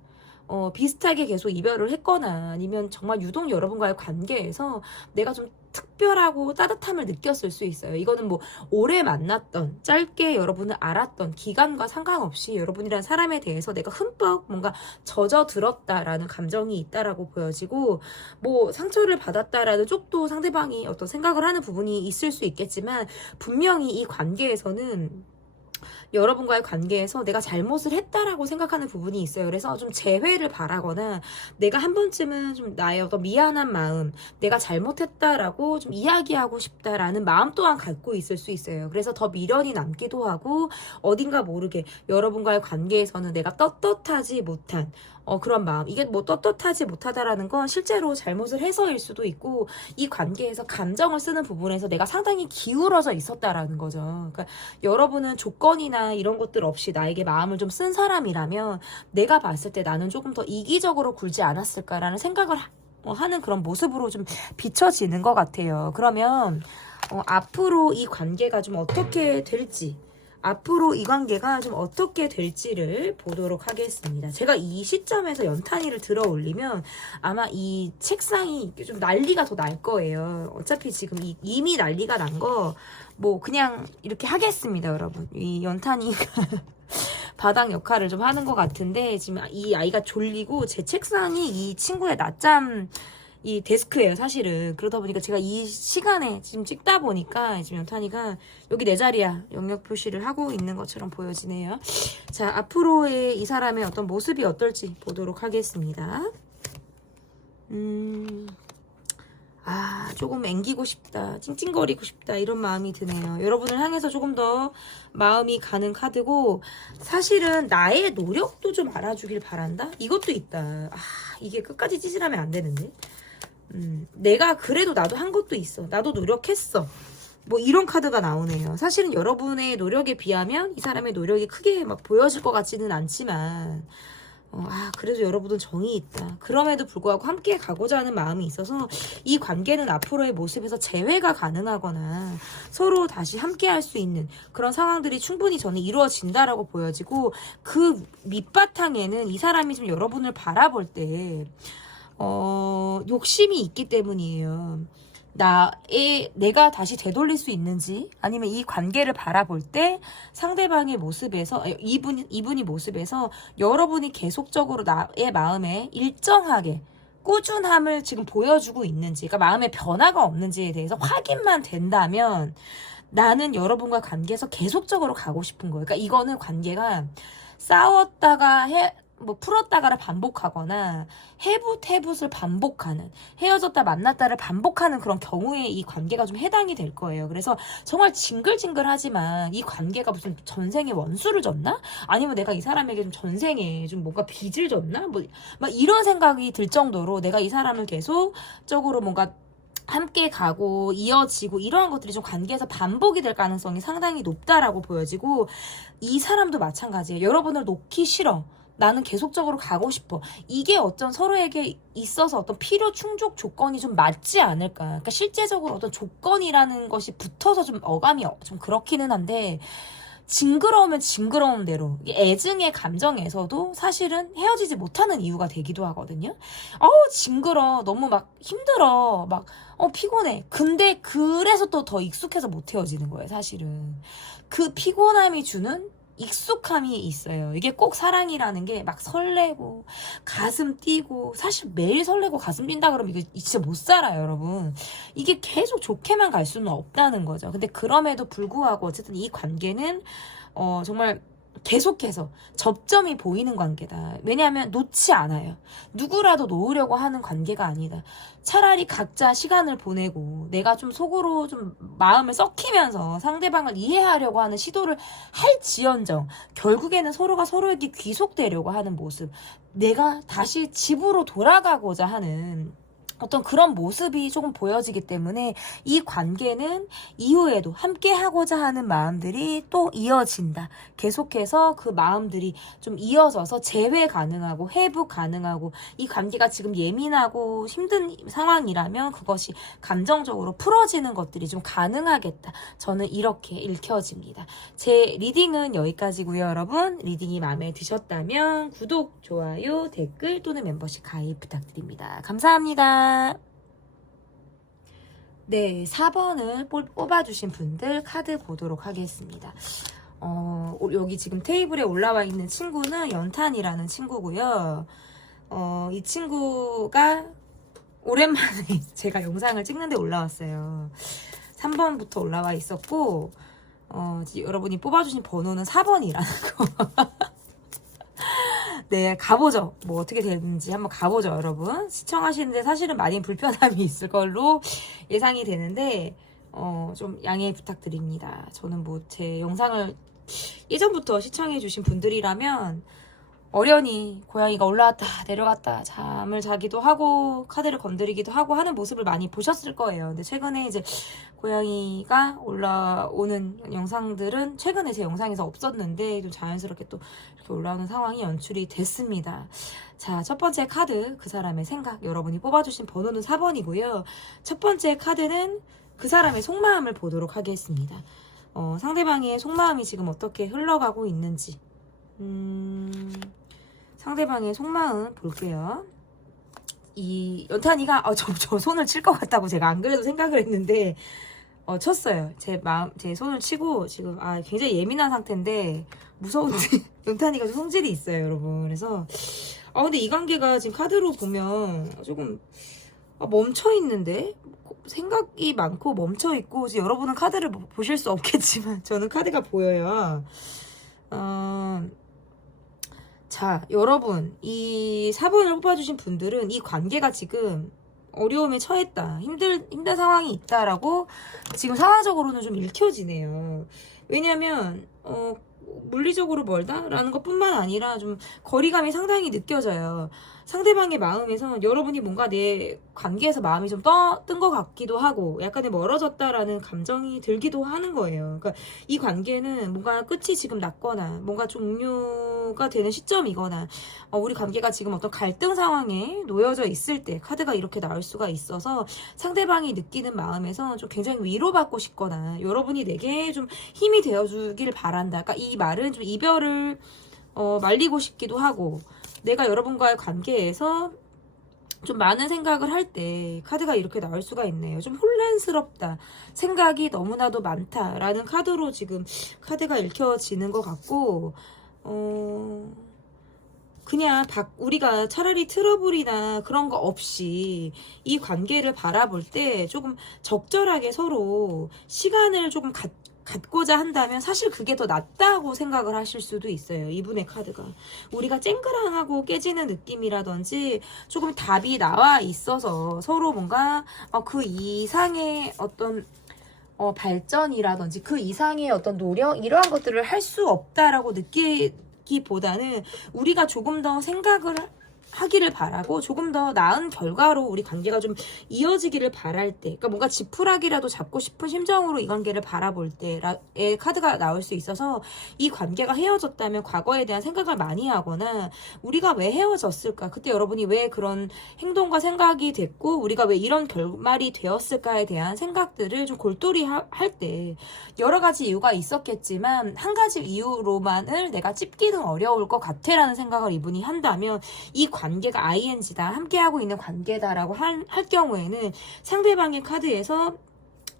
비슷하게 계속 이별을 했거나 아니면 정말 유독 여러분과의 관계에서 내가 좀 특별하고 따뜻함을 느꼈을 수 있어요. 이거는 뭐 오래 만났던, 짧게 여러분을 알았던 기간과 상관없이 여러분이란 사람에 대해서 내가 흠뻑 뭔가 젖어들었다라는 감정이 있다라고 보여지고, 뭐 상처를 받았다라는 쪽도 상대방이 어떤 생각을 하는 부분이 있을 수 있겠지만, 분명히 이 관계에서는 여러분과의 관계에서 내가 잘못을 했다라고 생각하는 부분이 있어요. 그래서 좀 재회를 바라거나 내가 한 번쯤은 좀 나의 어떤 미안한 마음, 내가 잘못했다라고 좀 이야기하고 싶다라는 마음 또한 갖고 있을 수 있어요. 그래서 더 미련이 남기도 하고, 어딘가 모르게 여러분과의 관계에서는 내가 떳떳하지 못한 그런 마음, 이게 뭐 떳떳하지 못하다라는 건 실제로 잘못을 해서일 수도 있고, 이 관계에서 감정을 쓰는 부분에서 내가 상당히 기울어져 있었다라는 거죠. 그러니까 여러분은 조건이나 이런 것들 없이 나에게 마음을 좀 쓴 사람이라면 내가 봤을 때 나는 조금 더 이기적으로 굴지 않았을까라는 생각을 하는 그런 모습으로 좀 비춰지는 것 같아요. 그러면 앞으로 이 관계가 좀 어떻게 될지, 앞으로 이 관계가 좀 어떻게 될지를 보도록 하겠습니다. 제가 이 시점에서 연탄이를 들어 올리면 아마 이 책상이 좀 난리가 더 날 거예요. 어차피 지금 이미 난리가 난 거 뭐 그냥 이렇게 하겠습니다, 여러분. 이 연탄이가 바닥 역할을 좀 하는 것 같은데, 지금 이 아이가 졸리고 제 책상이 이 친구의 낮잠 이 데스크예요, 사실은. 그러다 보니까 제가 이 시간에 지금 찍다 보니까 지금 연탄이가 여기 내 자리야 영역 표시를 하고 있는 것처럼 보여지네요. 자, 앞으로의 이 사람의 어떤 모습이 어떨지 보도록 하겠습니다. 조금 앵기고 싶다, 찡찡거리고 싶다, 이런 마음이 드네요. 여러분을 향해서 조금 더 마음이 가는 카드고, 사실은 나의 노력도 좀 알아주길 바란다? 이것도 있다. 이게 끝까지 찌질하면 안 되는데. 내가 그래도 나도 한 것도 있어. 나도 노력했어. 뭐 이런 카드가 나오네요. 사실은 여러분의 노력에 비하면 이 사람의 노력이 크게 막 보여질 것 같지는 않지만, 그래도 여러분은 정이 있다. 그럼에도 불구하고 함께 가고자 하는 마음이 있어서 이 관계는 앞으로의 모습에서 재회가 가능하거나 서로 다시 함께 할 수 있는 그런 상황들이 충분히 저는 이루어진다라고 보여지고, 그 밑바탕에는 이 사람이 좀 여러분을 바라볼 때 욕심이 있기 때문이에요. 내가 다시 되돌릴 수 있는지, 아니면 이 관계를 바라볼 때 상대방의 모습에서, 이분이 모습에서 여러분이 계속적으로 나의 마음에 일정하게 꾸준함을 지금 보여주고 있는지, 그러니까 마음의 변화가 없는지에 대해서 확인만 된다면 나는 여러분과 관계에서 계속적으로 가고 싶은 거예요. 그러니까 이거는 관계가 싸웠다가 풀었다가를 반복하거나 해붓을 반복하는, 헤어졌다 만났다를 반복하는 그런 경우에 이 관계가 좀 해당이 될 거예요. 그래서 정말 징글징글하지만 이 관계가 무슨 전생에 원수를 졌나? 아니면 내가 이 사람에게 좀 전생에 좀 뭔가 빚을 졌나? 막 이런 생각이 들 정도로 내가 이 사람을 계속적으로 뭔가 함께 가고 이어지고 이러한 것들이 좀 관계에서 반복이 될 가능성이 상당히 높다라고 보여지고, 이 사람도 마찬가지예요. 여러분을 놓기 싫어, 나는 계속적으로 가고 싶어, 이게 어떤 서로에게 있어서 어떤 필요 충족 조건이 좀 맞지 않을까. 그러니까 실제적으로 어떤 조건이라는 것이 붙어서 좀 어감이 좀 그렇기는 한데, 징그러우면 징그러운 대로 애증의 감정에서도 사실은 헤어지지 못하는 이유가 되기도 하거든요. 징그러, 너무 막 힘들어, 막 피곤해. 근데 그래서 또 더 익숙해서 못 헤어지는 거예요, 사실은. 그 피곤함이 주는 익숙함이 있어요. 이게 꼭 사랑이라는 게 막 설레고 가슴 뛰고, 사실 매일 설레고 가슴 뛴다 그러면 이거 진짜 못 살아요, 여러분. 이게 계속 좋게만 갈 수는 없다는 거죠. 근데 그럼에도 불구하고 어쨌든 이 관계는 정말 계속해서 접점이 보이는 관계다. 왜냐하면 놓지 않아요. 누구라도 놓으려고 하는 관계가 아니다. 차라리 각자 시간을 보내고 내가 좀 속으로 좀 마음을 썩히면서 상대방을 이해하려고 하는 시도를 할지언정 결국에는 서로가 서로에게 귀속되려고 하는 모습, 내가 다시 집으로 돌아가고자 하는 어떤 그런 모습이 조금 보여지기 때문에 이 관계는 이후에도 함께 하고자 하는 마음들이 또 이어진다. 계속해서 그 마음들이 좀 이어져서 재회 가능하고 회복 가능하고, 이 관계가 지금 예민하고 힘든 상황이라면 그것이 감정적으로 풀어지는 것들이 좀 가능하겠다. 저는 이렇게 읽혀집니다. 제 리딩은 여기까지고요, 여러분. 리딩이 마음에 드셨다면 구독, 좋아요, 댓글 또는 멤버십 가입 부탁드립니다. 감사합니다. 네, 4번을 뽑아주신 분들 카드 보도록 하겠습니다. 여기 지금 테이블에 올라와 있는 친구는 연탄이라는 친구고요. 이 친구가 오랜만에 제가 영상을 찍는데 올라왔어요. 3번부터 올라와 있었고, 여러분이 뽑아주신 번호는 4번이라는 거. 네, 가보죠. 뭐 어떻게 되는지 한번 가보죠, 여러분. 시청하시는데 사실은 많이 불편함이 있을 걸로 예상이 되는데, 좀 양해 부탁드립니다. 저는 뭐 제 영상을 예전부터 시청해주신 분들이라면 어련히 고양이가 올라왔다 내려갔다 잠을 자기도 하고 카드를 건드리기도 하고 하는 모습을 많이 보셨을 거예요. 근데 최근에 이제 고양이가 올라오는 영상들은 최근에 제 영상에서 없었는데 좀 자연스럽게 또 이렇게 올라오는 상황이 연출이 됐습니다. 자, 첫 번째 카드, 그 사람의 생각. 여러분이 뽑아주신 번호는 4번이고요. 첫 번째 카드는 그 사람의 속마음을 보도록 하겠습니다. 상대방의 속마음이 지금 어떻게 흘러가고 있는지 상대방의 속마음 볼게요. 이 연탄이가 저 손을 칠 것 같다고 제가 안 그래도 생각을 했는데 쳤어요. 제 손을 치고 지금 굉장히 예민한 상태인데 무서운데 연탄이가 좀 성질이 있어요, 여러분. 그래서 근데 이 관계가 지금 카드로 보면 조금 멈춰 있는데 생각이 많고 멈춰 있고, 여러분은 카드를 보실 수 없겠지만 저는 카드가 보여요. 자, 여러분, 이 4번을 뽑아주신 분들은 이 관계가 지금 어려움에 처했다, 힘든 상황이 있다라고 지금 상황적으로는 좀 읽혀지네요. 왜냐면 물리적으로 멀다라는 것뿐만 아니라 좀 거리감이 상당히 느껴져요. 상대방의 마음에서 여러분이 뭔가 내 관계에서 마음이 좀 뜬 것 같기도 하고 약간의 멀어졌다라는 감정이 들기도 하는 거예요. 그러니까 이 관계는 뭔가 끝이 지금 났거나 뭔가 종료가 되는 시점이거나 우리 관계가 지금 어떤 갈등 상황에 놓여져 있을 때 카드가 이렇게 나올 수가 있어서 상대방이 느끼는 마음에서 좀 굉장히 위로받고 싶거나 여러분이 내게 좀 힘이 되어주길 바란다. 그러니까 이 말은 좀 이별을 말리고 싶기도 하고, 내가 여러분과의 관계에서 좀 많은 생각을 할 때 카드가 이렇게 나올 수가 있네요. 좀 혼란스럽다, 생각이 너무나도 많다라는 카드로 지금 카드가 읽혀지는 것 같고, 그냥 우리가 차라리 트러블이나 그런 거 없이 이 관계를 바라볼 때 조금 적절하게 서로 시간을 조금 갖고자 한다면 사실 그게 더 낫다고 생각을 하실 수도 있어요. 이분의 카드가 우리가 쨍그랑하고 깨지는 느낌이라든지 조금 답이 나와 있어서 서로 뭔가 그 이상의 어떤 발전이라든지 그 이상의 어떤 노력 이러한 것들을 할 수 없다라고 느끼기보다는 우리가 조금 더 생각을 하기를 바라고 조금 더 나은 결과로 우리 관계가 좀 이어지기를 바랄 때, 그러니까 뭔가 지푸라기라도 잡고 싶은 심정으로 이 관계를 바라볼 때의 카드가 나올 수 있어서, 이 관계가 헤어졌다면 과거에 대한 생각을 많이 하거나 우리가 왜 헤어졌을까, 그때 여러분이 왜 그런 행동과 생각이 됐고 우리가 왜 이런 결말이 되었을까에 대한 생각들을 좀 골똘히 할 때 여러 가지 이유가 있었겠지만 한 가지 이유로만을 내가 찝기는 어려울 것 같아라는 생각을 이분이 한다면 이 관계가 ING다, 함께하고 있는 관계다라고 할 경우에는 상대방의 카드에서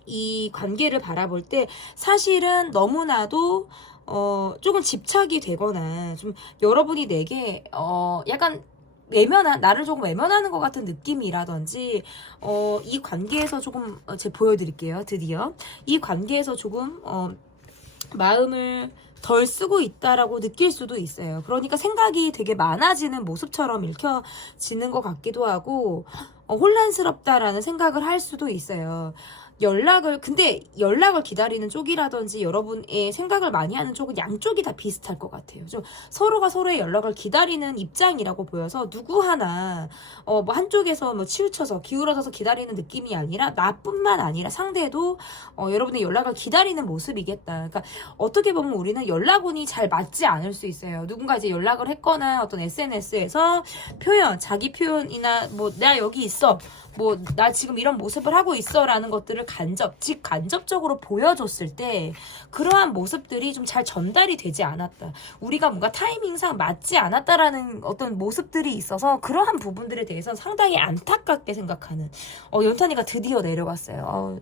이 관계를 바라볼 때 사실은 너무나도 조금 집착이 되거나 좀 여러분이 내게 약간 나를 조금 외면하는 것 같은 느낌이라든지 이 관계에서 조금 제가 보여드릴게요. 드디어 이 관계에서 조금 마음을 덜 쓰고 있다라고 느낄 수도 있어요. 그러니까 생각이 되게 많아지는 모습처럼 읽혀지는 것 같기도 하고, 혼란스럽다라는 생각을 할 수도 있어요. 근데 연락을 기다리는 쪽이라든지 여러분의 생각을 많이 하는 쪽은 양쪽이 다 비슷할 것 같아요. 좀 서로가 서로의 연락을 기다리는 입장이라고 보여서 누구 하나, 뭐 한쪽에서 뭐 치우쳐서 기울어져서 기다리는 느낌이 아니라 나뿐만 아니라 상대도, 여러분의 연락을 기다리는 모습이겠다. 그러니까 어떻게 보면 우리는 연락운이 잘 맞지 않을 수 있어요. 누군가 이제 연락을 했거나 어떤 SNS에서 자기 표현이나 뭐, 나 여기 있어. 뭐, 나 지금 이런 모습을 하고 있어 라는 것들을 간접적으로 보여줬을 때 그러한 모습들이 좀 잘 전달이 되지 않았다. 우리가 뭔가 타이밍상 맞지 않았다라는 어떤 모습들이 있어서 그러한 부분들에 대해서 상당히 안타깝게 생각하는 연탄이가 드디어 내려갔어요.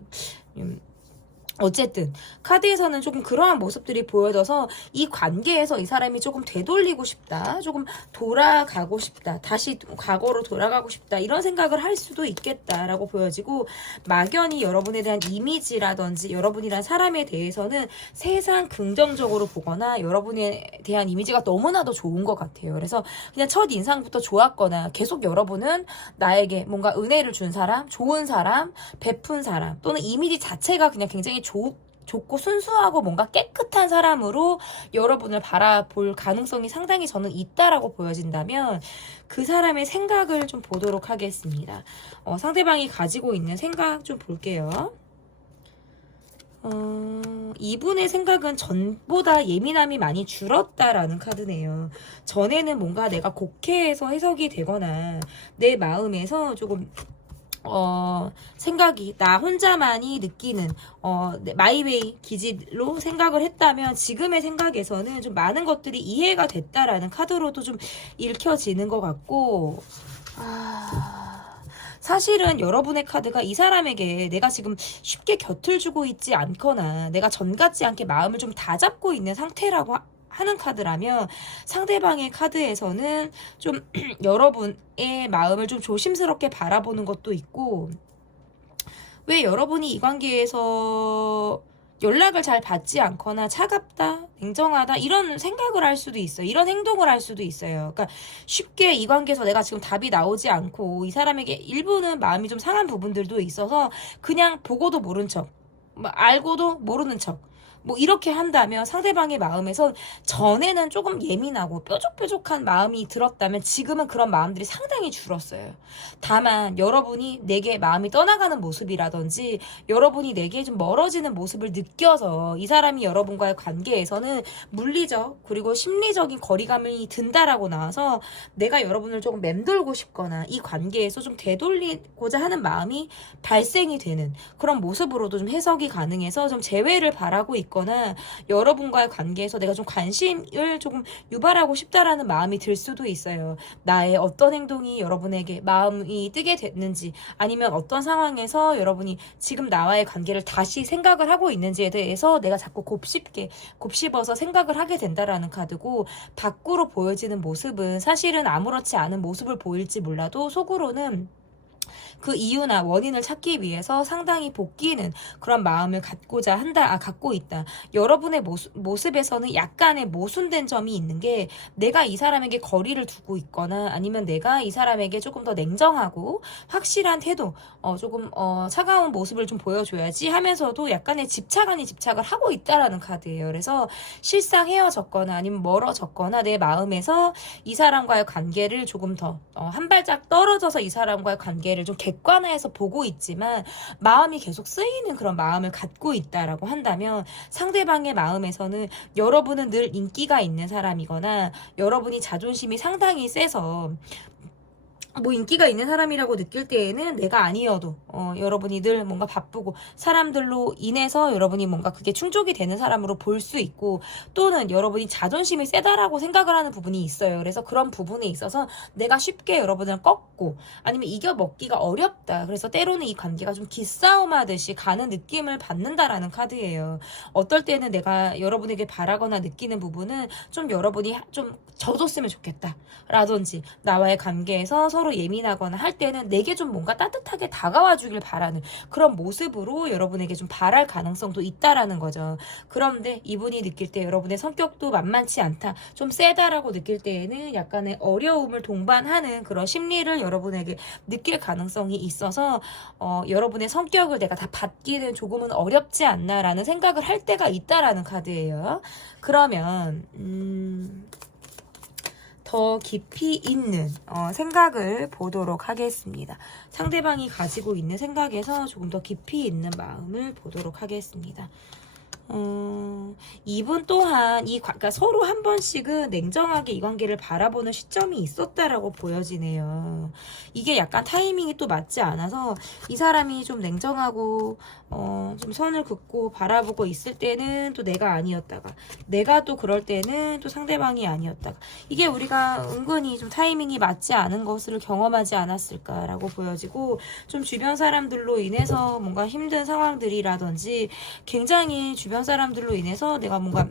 어쨌든 카드에서는 조금 그러한 모습들이 보여져서 이 관계에서 이 사람이 조금 되돌리고 싶다, 조금 돌아가고 싶다, 다시 과거로 돌아가고 싶다 이런 생각을 할 수도 있겠다라고 보여지고, 막연히 여러분에 대한 이미지라든지 여러분이란 사람에 대해서는 세상 긍정적으로 보거나 여러분에 대한 이미지가 너무나도 좋은 것 같아요. 그래서 그냥 첫 인상부터 좋았거나 계속 여러분은 나에게 뭔가 은혜를 준 사람, 좋은 사람, 베푼 사람, 또는 이미지 자체가 그냥 굉장히 좋고 순수하고 뭔가 깨끗한 사람으로 여러분을 바라볼 가능성이 상당히 저는 있다라고 보여진다면 그 사람의 생각을 좀 보도록 하겠습니다. 상대방이 가지고 있는 생각 좀 볼게요. 이분의 생각은 전보다 예민함이 많이 줄었다라는 카드네요. 전에는 뭔가 내가 곡해해서 해석이 되거나 내 마음에서 조금 생각이 나 혼자만이 느끼는 마이웨이 기질로 생각을 했다면 지금의 생각에서는 좀 많은 것들이 이해가 됐다라는 카드로도 좀 읽혀지는 것 같고, 사실은 여러분의 카드가 이 사람에게 내가 지금 쉽게 곁을 주고 있지 않거나 내가 전 같지 않게 마음을 좀 다잡고 있는 상태라고 하는 카드라면, 상대방의 카드에서는 좀 여러분의 마음을 좀 조심스럽게 바라보는 것도 있고, 왜 여러분이 이 관계에서 연락을 잘 받지 않거나 차갑다, 냉정하다 이런 생각을 할 수도 있어요. 이런 행동을 할 수도 있어요. 그러니까 쉽게 이 관계에서 내가 지금 답이 나오지 않고 이 사람에게 일부는 마음이 좀 상한 부분들도 있어서 그냥 보고도 모른 척, 알고도 모르는 척 뭐 이렇게 한다면 상대방의 마음에서 전에는 조금 예민하고 뾰족뾰족한 마음이 들었다면 지금은 그런 마음들이 상당히 줄었어요. 다만 여러분이 내게 마음이 떠나가는 모습이라든지 여러분이 내게 좀 멀어지는 모습을 느껴서 이 사람이 여러분과의 관계에서는 물리적 그리고 심리적인 거리감이 든다라고 나와서 내가 여러분을 조금 맴돌고 싶거나 이 관계에서 좀 되돌리고자 하는 마음이 발생이 되는 그런 모습으로도 좀 해석이 가능해서 좀 재회를 바라고 있거나, 여러분과의 관계에서 내가 좀 관심을 조금 유발하고 싶다라는 마음이 들 수도 있어요. 나의 어떤 행동이 여러분에게 마음이 뜨게 됐는지, 아니면 어떤 상황에서 여러분이 지금 나와의 관계를 다시 생각을 하고 있는지에 대해서 내가 자꾸 곱씹어서 생각을 하게 된다라는 카드고, 밖으로 보여지는 모습은 사실은 아무렇지 않은 모습을 보일지 몰라도 속으로는 그 이유나 원인을 찾기 위해서 상당히 복귀는 그런 마음을 갖고 있다. 여러분의 모습에서는 약간의 모순된 점이 있는 게, 내가 이 사람에게 거리를 두고 있거나 아니면 내가 이 사람에게 조금 더 냉정하고 확실한 태도, 조금 차가운 모습을 좀 보여줘야지 하면서도 약간의 집착 아닌 집착을 하고 있다라는 카드예요. 그래서 실상 헤어졌거나 아니면 멀어졌거나 내 마음에서 이 사람과의 관계를 조금 더 한 발짝 떨어져서 이 사람과의 관계를 좀 객관화해서 보고 있지만 마음이 계속 쓰이는 그런 마음을 갖고 있다라고 한다면, 상대방의 마음에서는 여러분은 늘 인기가 있는 사람이거나 여러분이 자존심이 상당히 세서 뭐 인기가 있는 사람이라고 느낄 때에는 내가 아니어도 여러분이 늘 뭔가 바쁘고 사람들로 인해서 여러분이 뭔가 그게 충족이 되는 사람으로 볼 수 있고, 또는 여러분이 자존심이 세다라고 생각을 하는 부분이 있어요. 그래서 그런 부분에 있어서 내가 쉽게 여러분을 꺾고 아니면 이겨먹기가 어렵다, 그래서 때로는 이 관계가 좀 기싸움 하듯이 가는 느낌을 받는다라는 카드예요. 어떨 때는 내가 여러분에게 바라거나 느끼는 부분은 좀 여러분이 좀 져줬으면 좋겠다 라든지, 나와의 관계에서 서로 감정으로 예민하거나 할 때는 내게 좀 뭔가 따뜻하게 다가와 주길 바라는 그런 모습으로 여러분에게 좀 바랄 가능성도 있다라는 거죠. 그런데 이분이 느낄 때 여러분의 성격도 만만치 않다, 좀 세다라고 느낄 때에는 약간의 어려움을 동반하는 그런 심리를 여러분에게 느낄 가능성이 있어서 여러분의 성격을 내가 다 받기는 조금은 어렵지 않나라는 생각을 할 때가 있다라는 카드예요. 그러면 더 깊이 있는 생각을 보도록 하겠습니다. 상대방이 가지고 있는 생각에서 조금 더 깊이 있는 마음을 보도록 하겠습니다. 이분 또한 그러니까 서로 한 번씩은 냉정하게 이 관계를 바라보는 시점이 있었다라고 보여지네요. 이게 약간 타이밍이 또 맞지 않아서 이 사람이 좀 냉정하고 좀 선을 긋고 바라보고 있을 때는 또 내가 아니었다가, 내가 또 그럴 때는 또 상대방이 아니었다가, 이게 우리가 은근히 좀 타이밍이 맞지 않은 것을 경험하지 않았을까라고 보여지고, 좀 주변 사람들로 인해서 뭔가 힘든 상황들이라든지 굉장히 주변 사람들로 인해서 내가 뭔가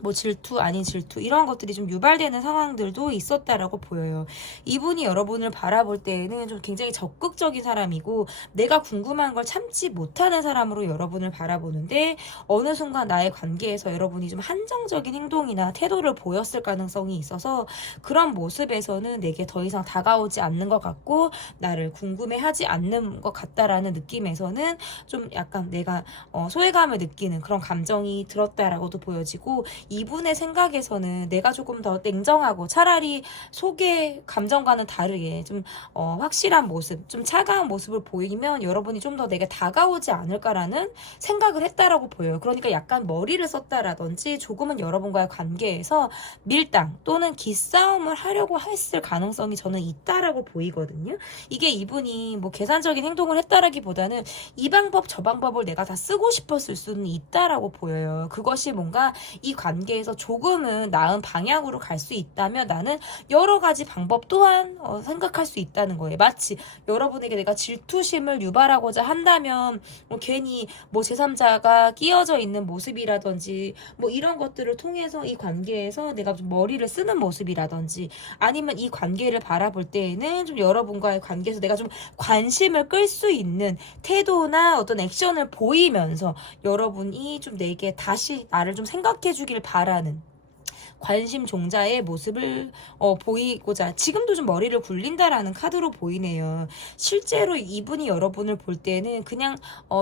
뭐 질투 아닌 질투 이런 것들이 좀 유발되는 상황들도 있었다라고 보여요. 이분이 여러분을 바라볼 때에는 좀 굉장히 적극적인 사람이고 내가 궁금한 걸 참지 못하는 사람으로 여러분을 바라보는데, 어느 순간 나의 관계에서 여러분이 좀 한정적인 행동이나 태도를 보였을 가능성이 있어서 그런 모습에서는 내게 더 이상 다가오지 않는 것 같고 나를 궁금해하지 않는 것 같다라는 느낌에서는 좀 약간 내가 소외감을 느끼는 그런 감정이 들었다라고도 보여지고, 이분의 생각에서는 내가 조금 더 냉정하고 차라리 속의 감정과는 다르게 좀 확실한 모습, 좀 차가운 모습을 보이면 여러분이 좀 더 내게 다가오지 않을까라는 생각을 했다라고 보여요. 그러니까 약간 머리를 썼다라든지 조금은 여러분과의 관계에서 밀당 또는 기싸움을 하려고 했을 가능성이 저는 있다라고 보이거든요. 이게 이분이 뭐 계산적인 행동을 했다라기보다는 이 방법 저 방법을 내가 다 쓰고 싶었을 수는 있다라고 보여요. 그것이 뭔가 이 관계에서 조금은 나은 방향으로 갈 수 있다면 나는 여러 가지 방법 또한 생각할 수 있다는 거예요. 마치 여러분에게 내가 질투심을 유발하고자 한다면 괜히 뭐 제3자가 끼어져 있는 모습이라든지 뭐 이런 것들을 통해서 이 관계에서 내가 좀 머리를 쓰는 모습이라든지, 아니면 이 관계를 바라볼 때에는 좀 여러분과의 관계에서 내가 좀 관심을 끌 수 있는 태도나 어떤 액션을 보이면서 여러분이 좀 내게 다시 나를 좀 생각해 주길 바라는 관심 종자의 모습을 보이고자 지금도 좀 머리를 굴린다라는 카드로 보이네요. 실제로 이분이 여러분을 볼 때는 그냥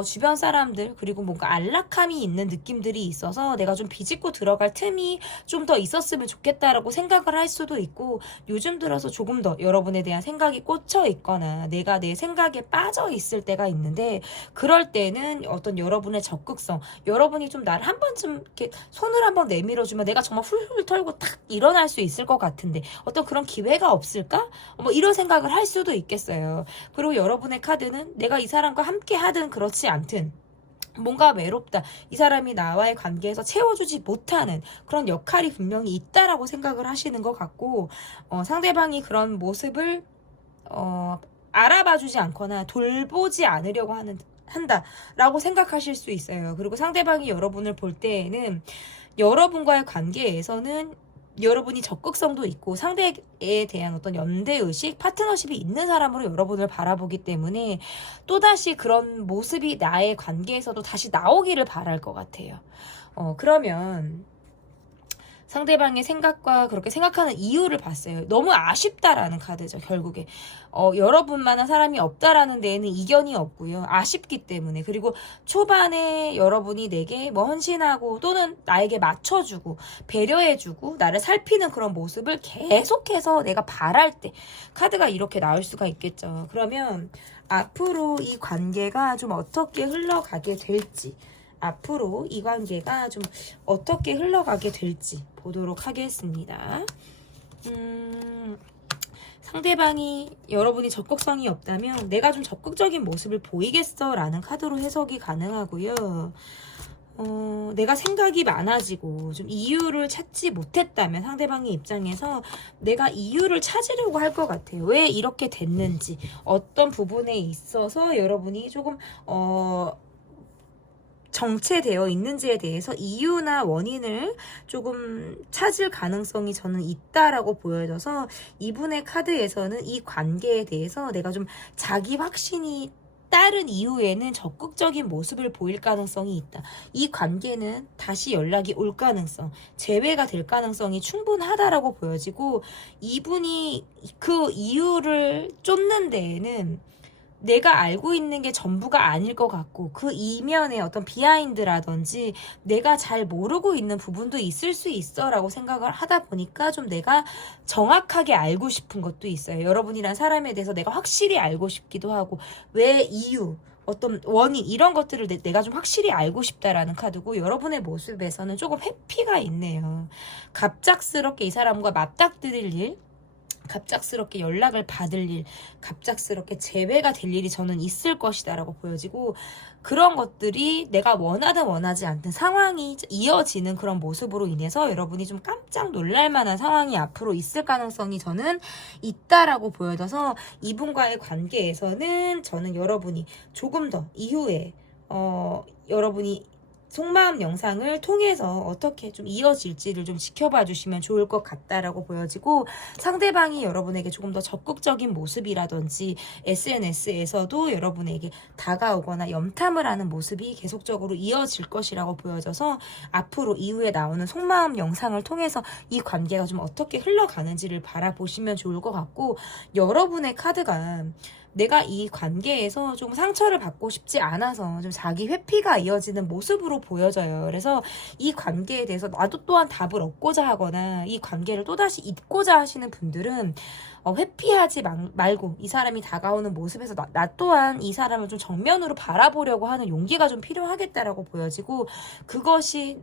주변 사람들 그리고 뭔가 안락함이 있는 느낌들이 있어서 내가 좀 비집고 들어갈 틈이 좀 더 있었으면 좋겠다라고 생각을 할 수도 있고, 요즘 들어서 조금 더 여러분에 대한 생각이 꽂혀 있거나 내가 내 생각에 빠져 있을 때가 있는데, 그럴 때는 어떤 여러분의 적극성, 여러분이 좀 나를 한 번쯤 이렇게 손을 한번 내밀어주면 내가 정말 훌훌 털고 탁 일어날 수 있을 것 같은데 어떤 그런 기회가 없을까? 뭐 이런 생각을 할 수도 있겠어요. 그리고 여러분의 카드는 내가 이 사람과 함께 하든 그렇지 않든 뭔가 외롭다, 이 사람이 나와의 관계에서 채워주지 못하는 그런 역할이 분명히 있다라고 생각을 하시는 것 같고, 상대방이 그런 모습을 알아봐주지 않거나 돌보지 않으려고 한다라고 생각하실 수 있어요. 그리고 상대방이 여러분을 볼 때에는 여러분과의 관계에서는 여러분이 적극성도 있고 상대에 대한 어떤 연대의식, 파트너십이 있는 사람으로 여러분을 바라보기 때문에 또다시 그런 모습이 나의 관계에서도 다시 나오기를 바랄 것 같아요. 그러면 상대방의 생각과 그렇게 생각하는 이유를 봤어요. 너무 아쉽다라는 카드죠, 결국에. 여러분만한 사람이 없다라는 데에는 이견이 없고요. 아쉽기 때문에. 그리고 초반에 여러분이 내게 뭐 헌신하고 또는 나에게 맞춰주고 배려해주고 나를 살피는 그런 모습을 계속해서 내가 바랄 때 카드가 이렇게 나올 수가 있겠죠. 그러면 앞으로 이 관계가 좀 어떻게 흘러가게 될지, 앞으로 이 관계가 좀 어떻게 흘러가게 될지 보도록 하겠습니다. 상대방이 여러분이 적극성이 없다면 내가 좀 적극적인 모습을 보이겠어 라는 카드로 해석이 가능하고요. 내가 생각이 많아지고 좀 이유를 찾지 못했다면 상대방의 입장에서 내가 이유를 찾으려고 할 것 같아요. 왜 이렇게 됐는지, 어떤 부분에 있어서 여러분이 조금 정체되어 있는지에 대해서 이유나 원인을 조금 찾을 가능성이 저는 있다라고 보여져서 이분의 카드에서는 이 관계에 대해서 내가 좀 자기 확신이 따른 이후에는 적극적인 모습을 보일 가능성이 있다. 이 관계는 다시 연락이 올 가능성, 재회가 될 가능성이 충분하다라고 보여지고, 이분이 그 이유를 쫓는 데에는 내가 알고 있는 게 전부가 아닐 것 같고, 그 이면에 어떤 비하인드라든지 내가 잘 모르고 있는 부분도 있을 수 있어 라고 생각을 하다 보니까 좀 내가 정확하게 알고 싶은 것도 있어요. 여러분이란 사람에 대해서 내가 확실히 알고 싶기도 하고, 왜 이유, 어떤 원인, 이런 것들을 내가 좀 확실히 알고 싶다라는 카드고, 여러분의 모습에서는 조금 회피가 있네요. 갑작스럽게 이 사람과 맞닥뜨릴 일, 갑작스럽게 연락을 받을 일, 갑작스럽게 재회가 될 일이 저는 있을 것이다 라고 보여지고, 그런 것들이 내가 원하든 원하지 않든 상황이 이어지는 그런 모습으로 인해서 여러분이 좀 깜짝 놀랄 만한 상황이 앞으로 있을 가능성이 저는 있다라고 보여져서, 이분과의 관계에서는 저는 여러분이 조금 더 이후에 여러분이 속마음 영상을 통해서 어떻게 좀 이어질지를 좀 지켜봐 주시면 좋을 것 같다라고 보여지고, 상대방이 여러분에게 조금 더 적극적인 모습이라든지 SNS에서도 여러분에게 다가오거나 염탐을 하는 모습이 계속적으로 이어질 것이라고 보여져서, 앞으로 이후에 나오는 속마음 영상을 통해서 이 관계가 좀 어떻게 흘러가는지를 바라보시면 좋을 것 같고, 여러분의 카드가 내가 이 관계에서 좀 상처를 받고 싶지 않아서 좀 자기 회피가 이어지는 모습으로 보여져요. 그래서 이 관계에 대해서 나도 또한 답을 얻고자 하거나 이 관계를 또다시 잊고자 하시는 분들은 회피하지 말고 이 사람이 다가오는 모습에서 나 또한 이 사람을 좀 정면으로 바라보려고 하는 용기가 좀 필요하겠다라고 보여지고, 그것을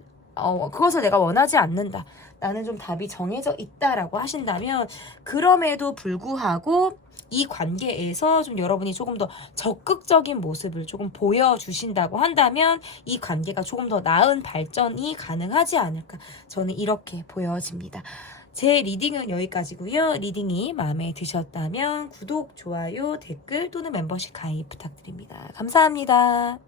내가 원하지 않는다, 나는 좀 답이 정해져 있다라고 하신다면, 그럼에도 불구하고 이 관계에서 좀 여러분이 조금 더 적극적인 모습을 조금 보여주신다고 한다면 이 관계가 조금 더 나은 발전이 가능하지 않을까, 저는 이렇게 보여집니다. 제 리딩은 여기까지고요. 리딩이 마음에 드셨다면 구독, 좋아요, 댓글 또는 멤버십 가입 부탁드립니다. 감사합니다.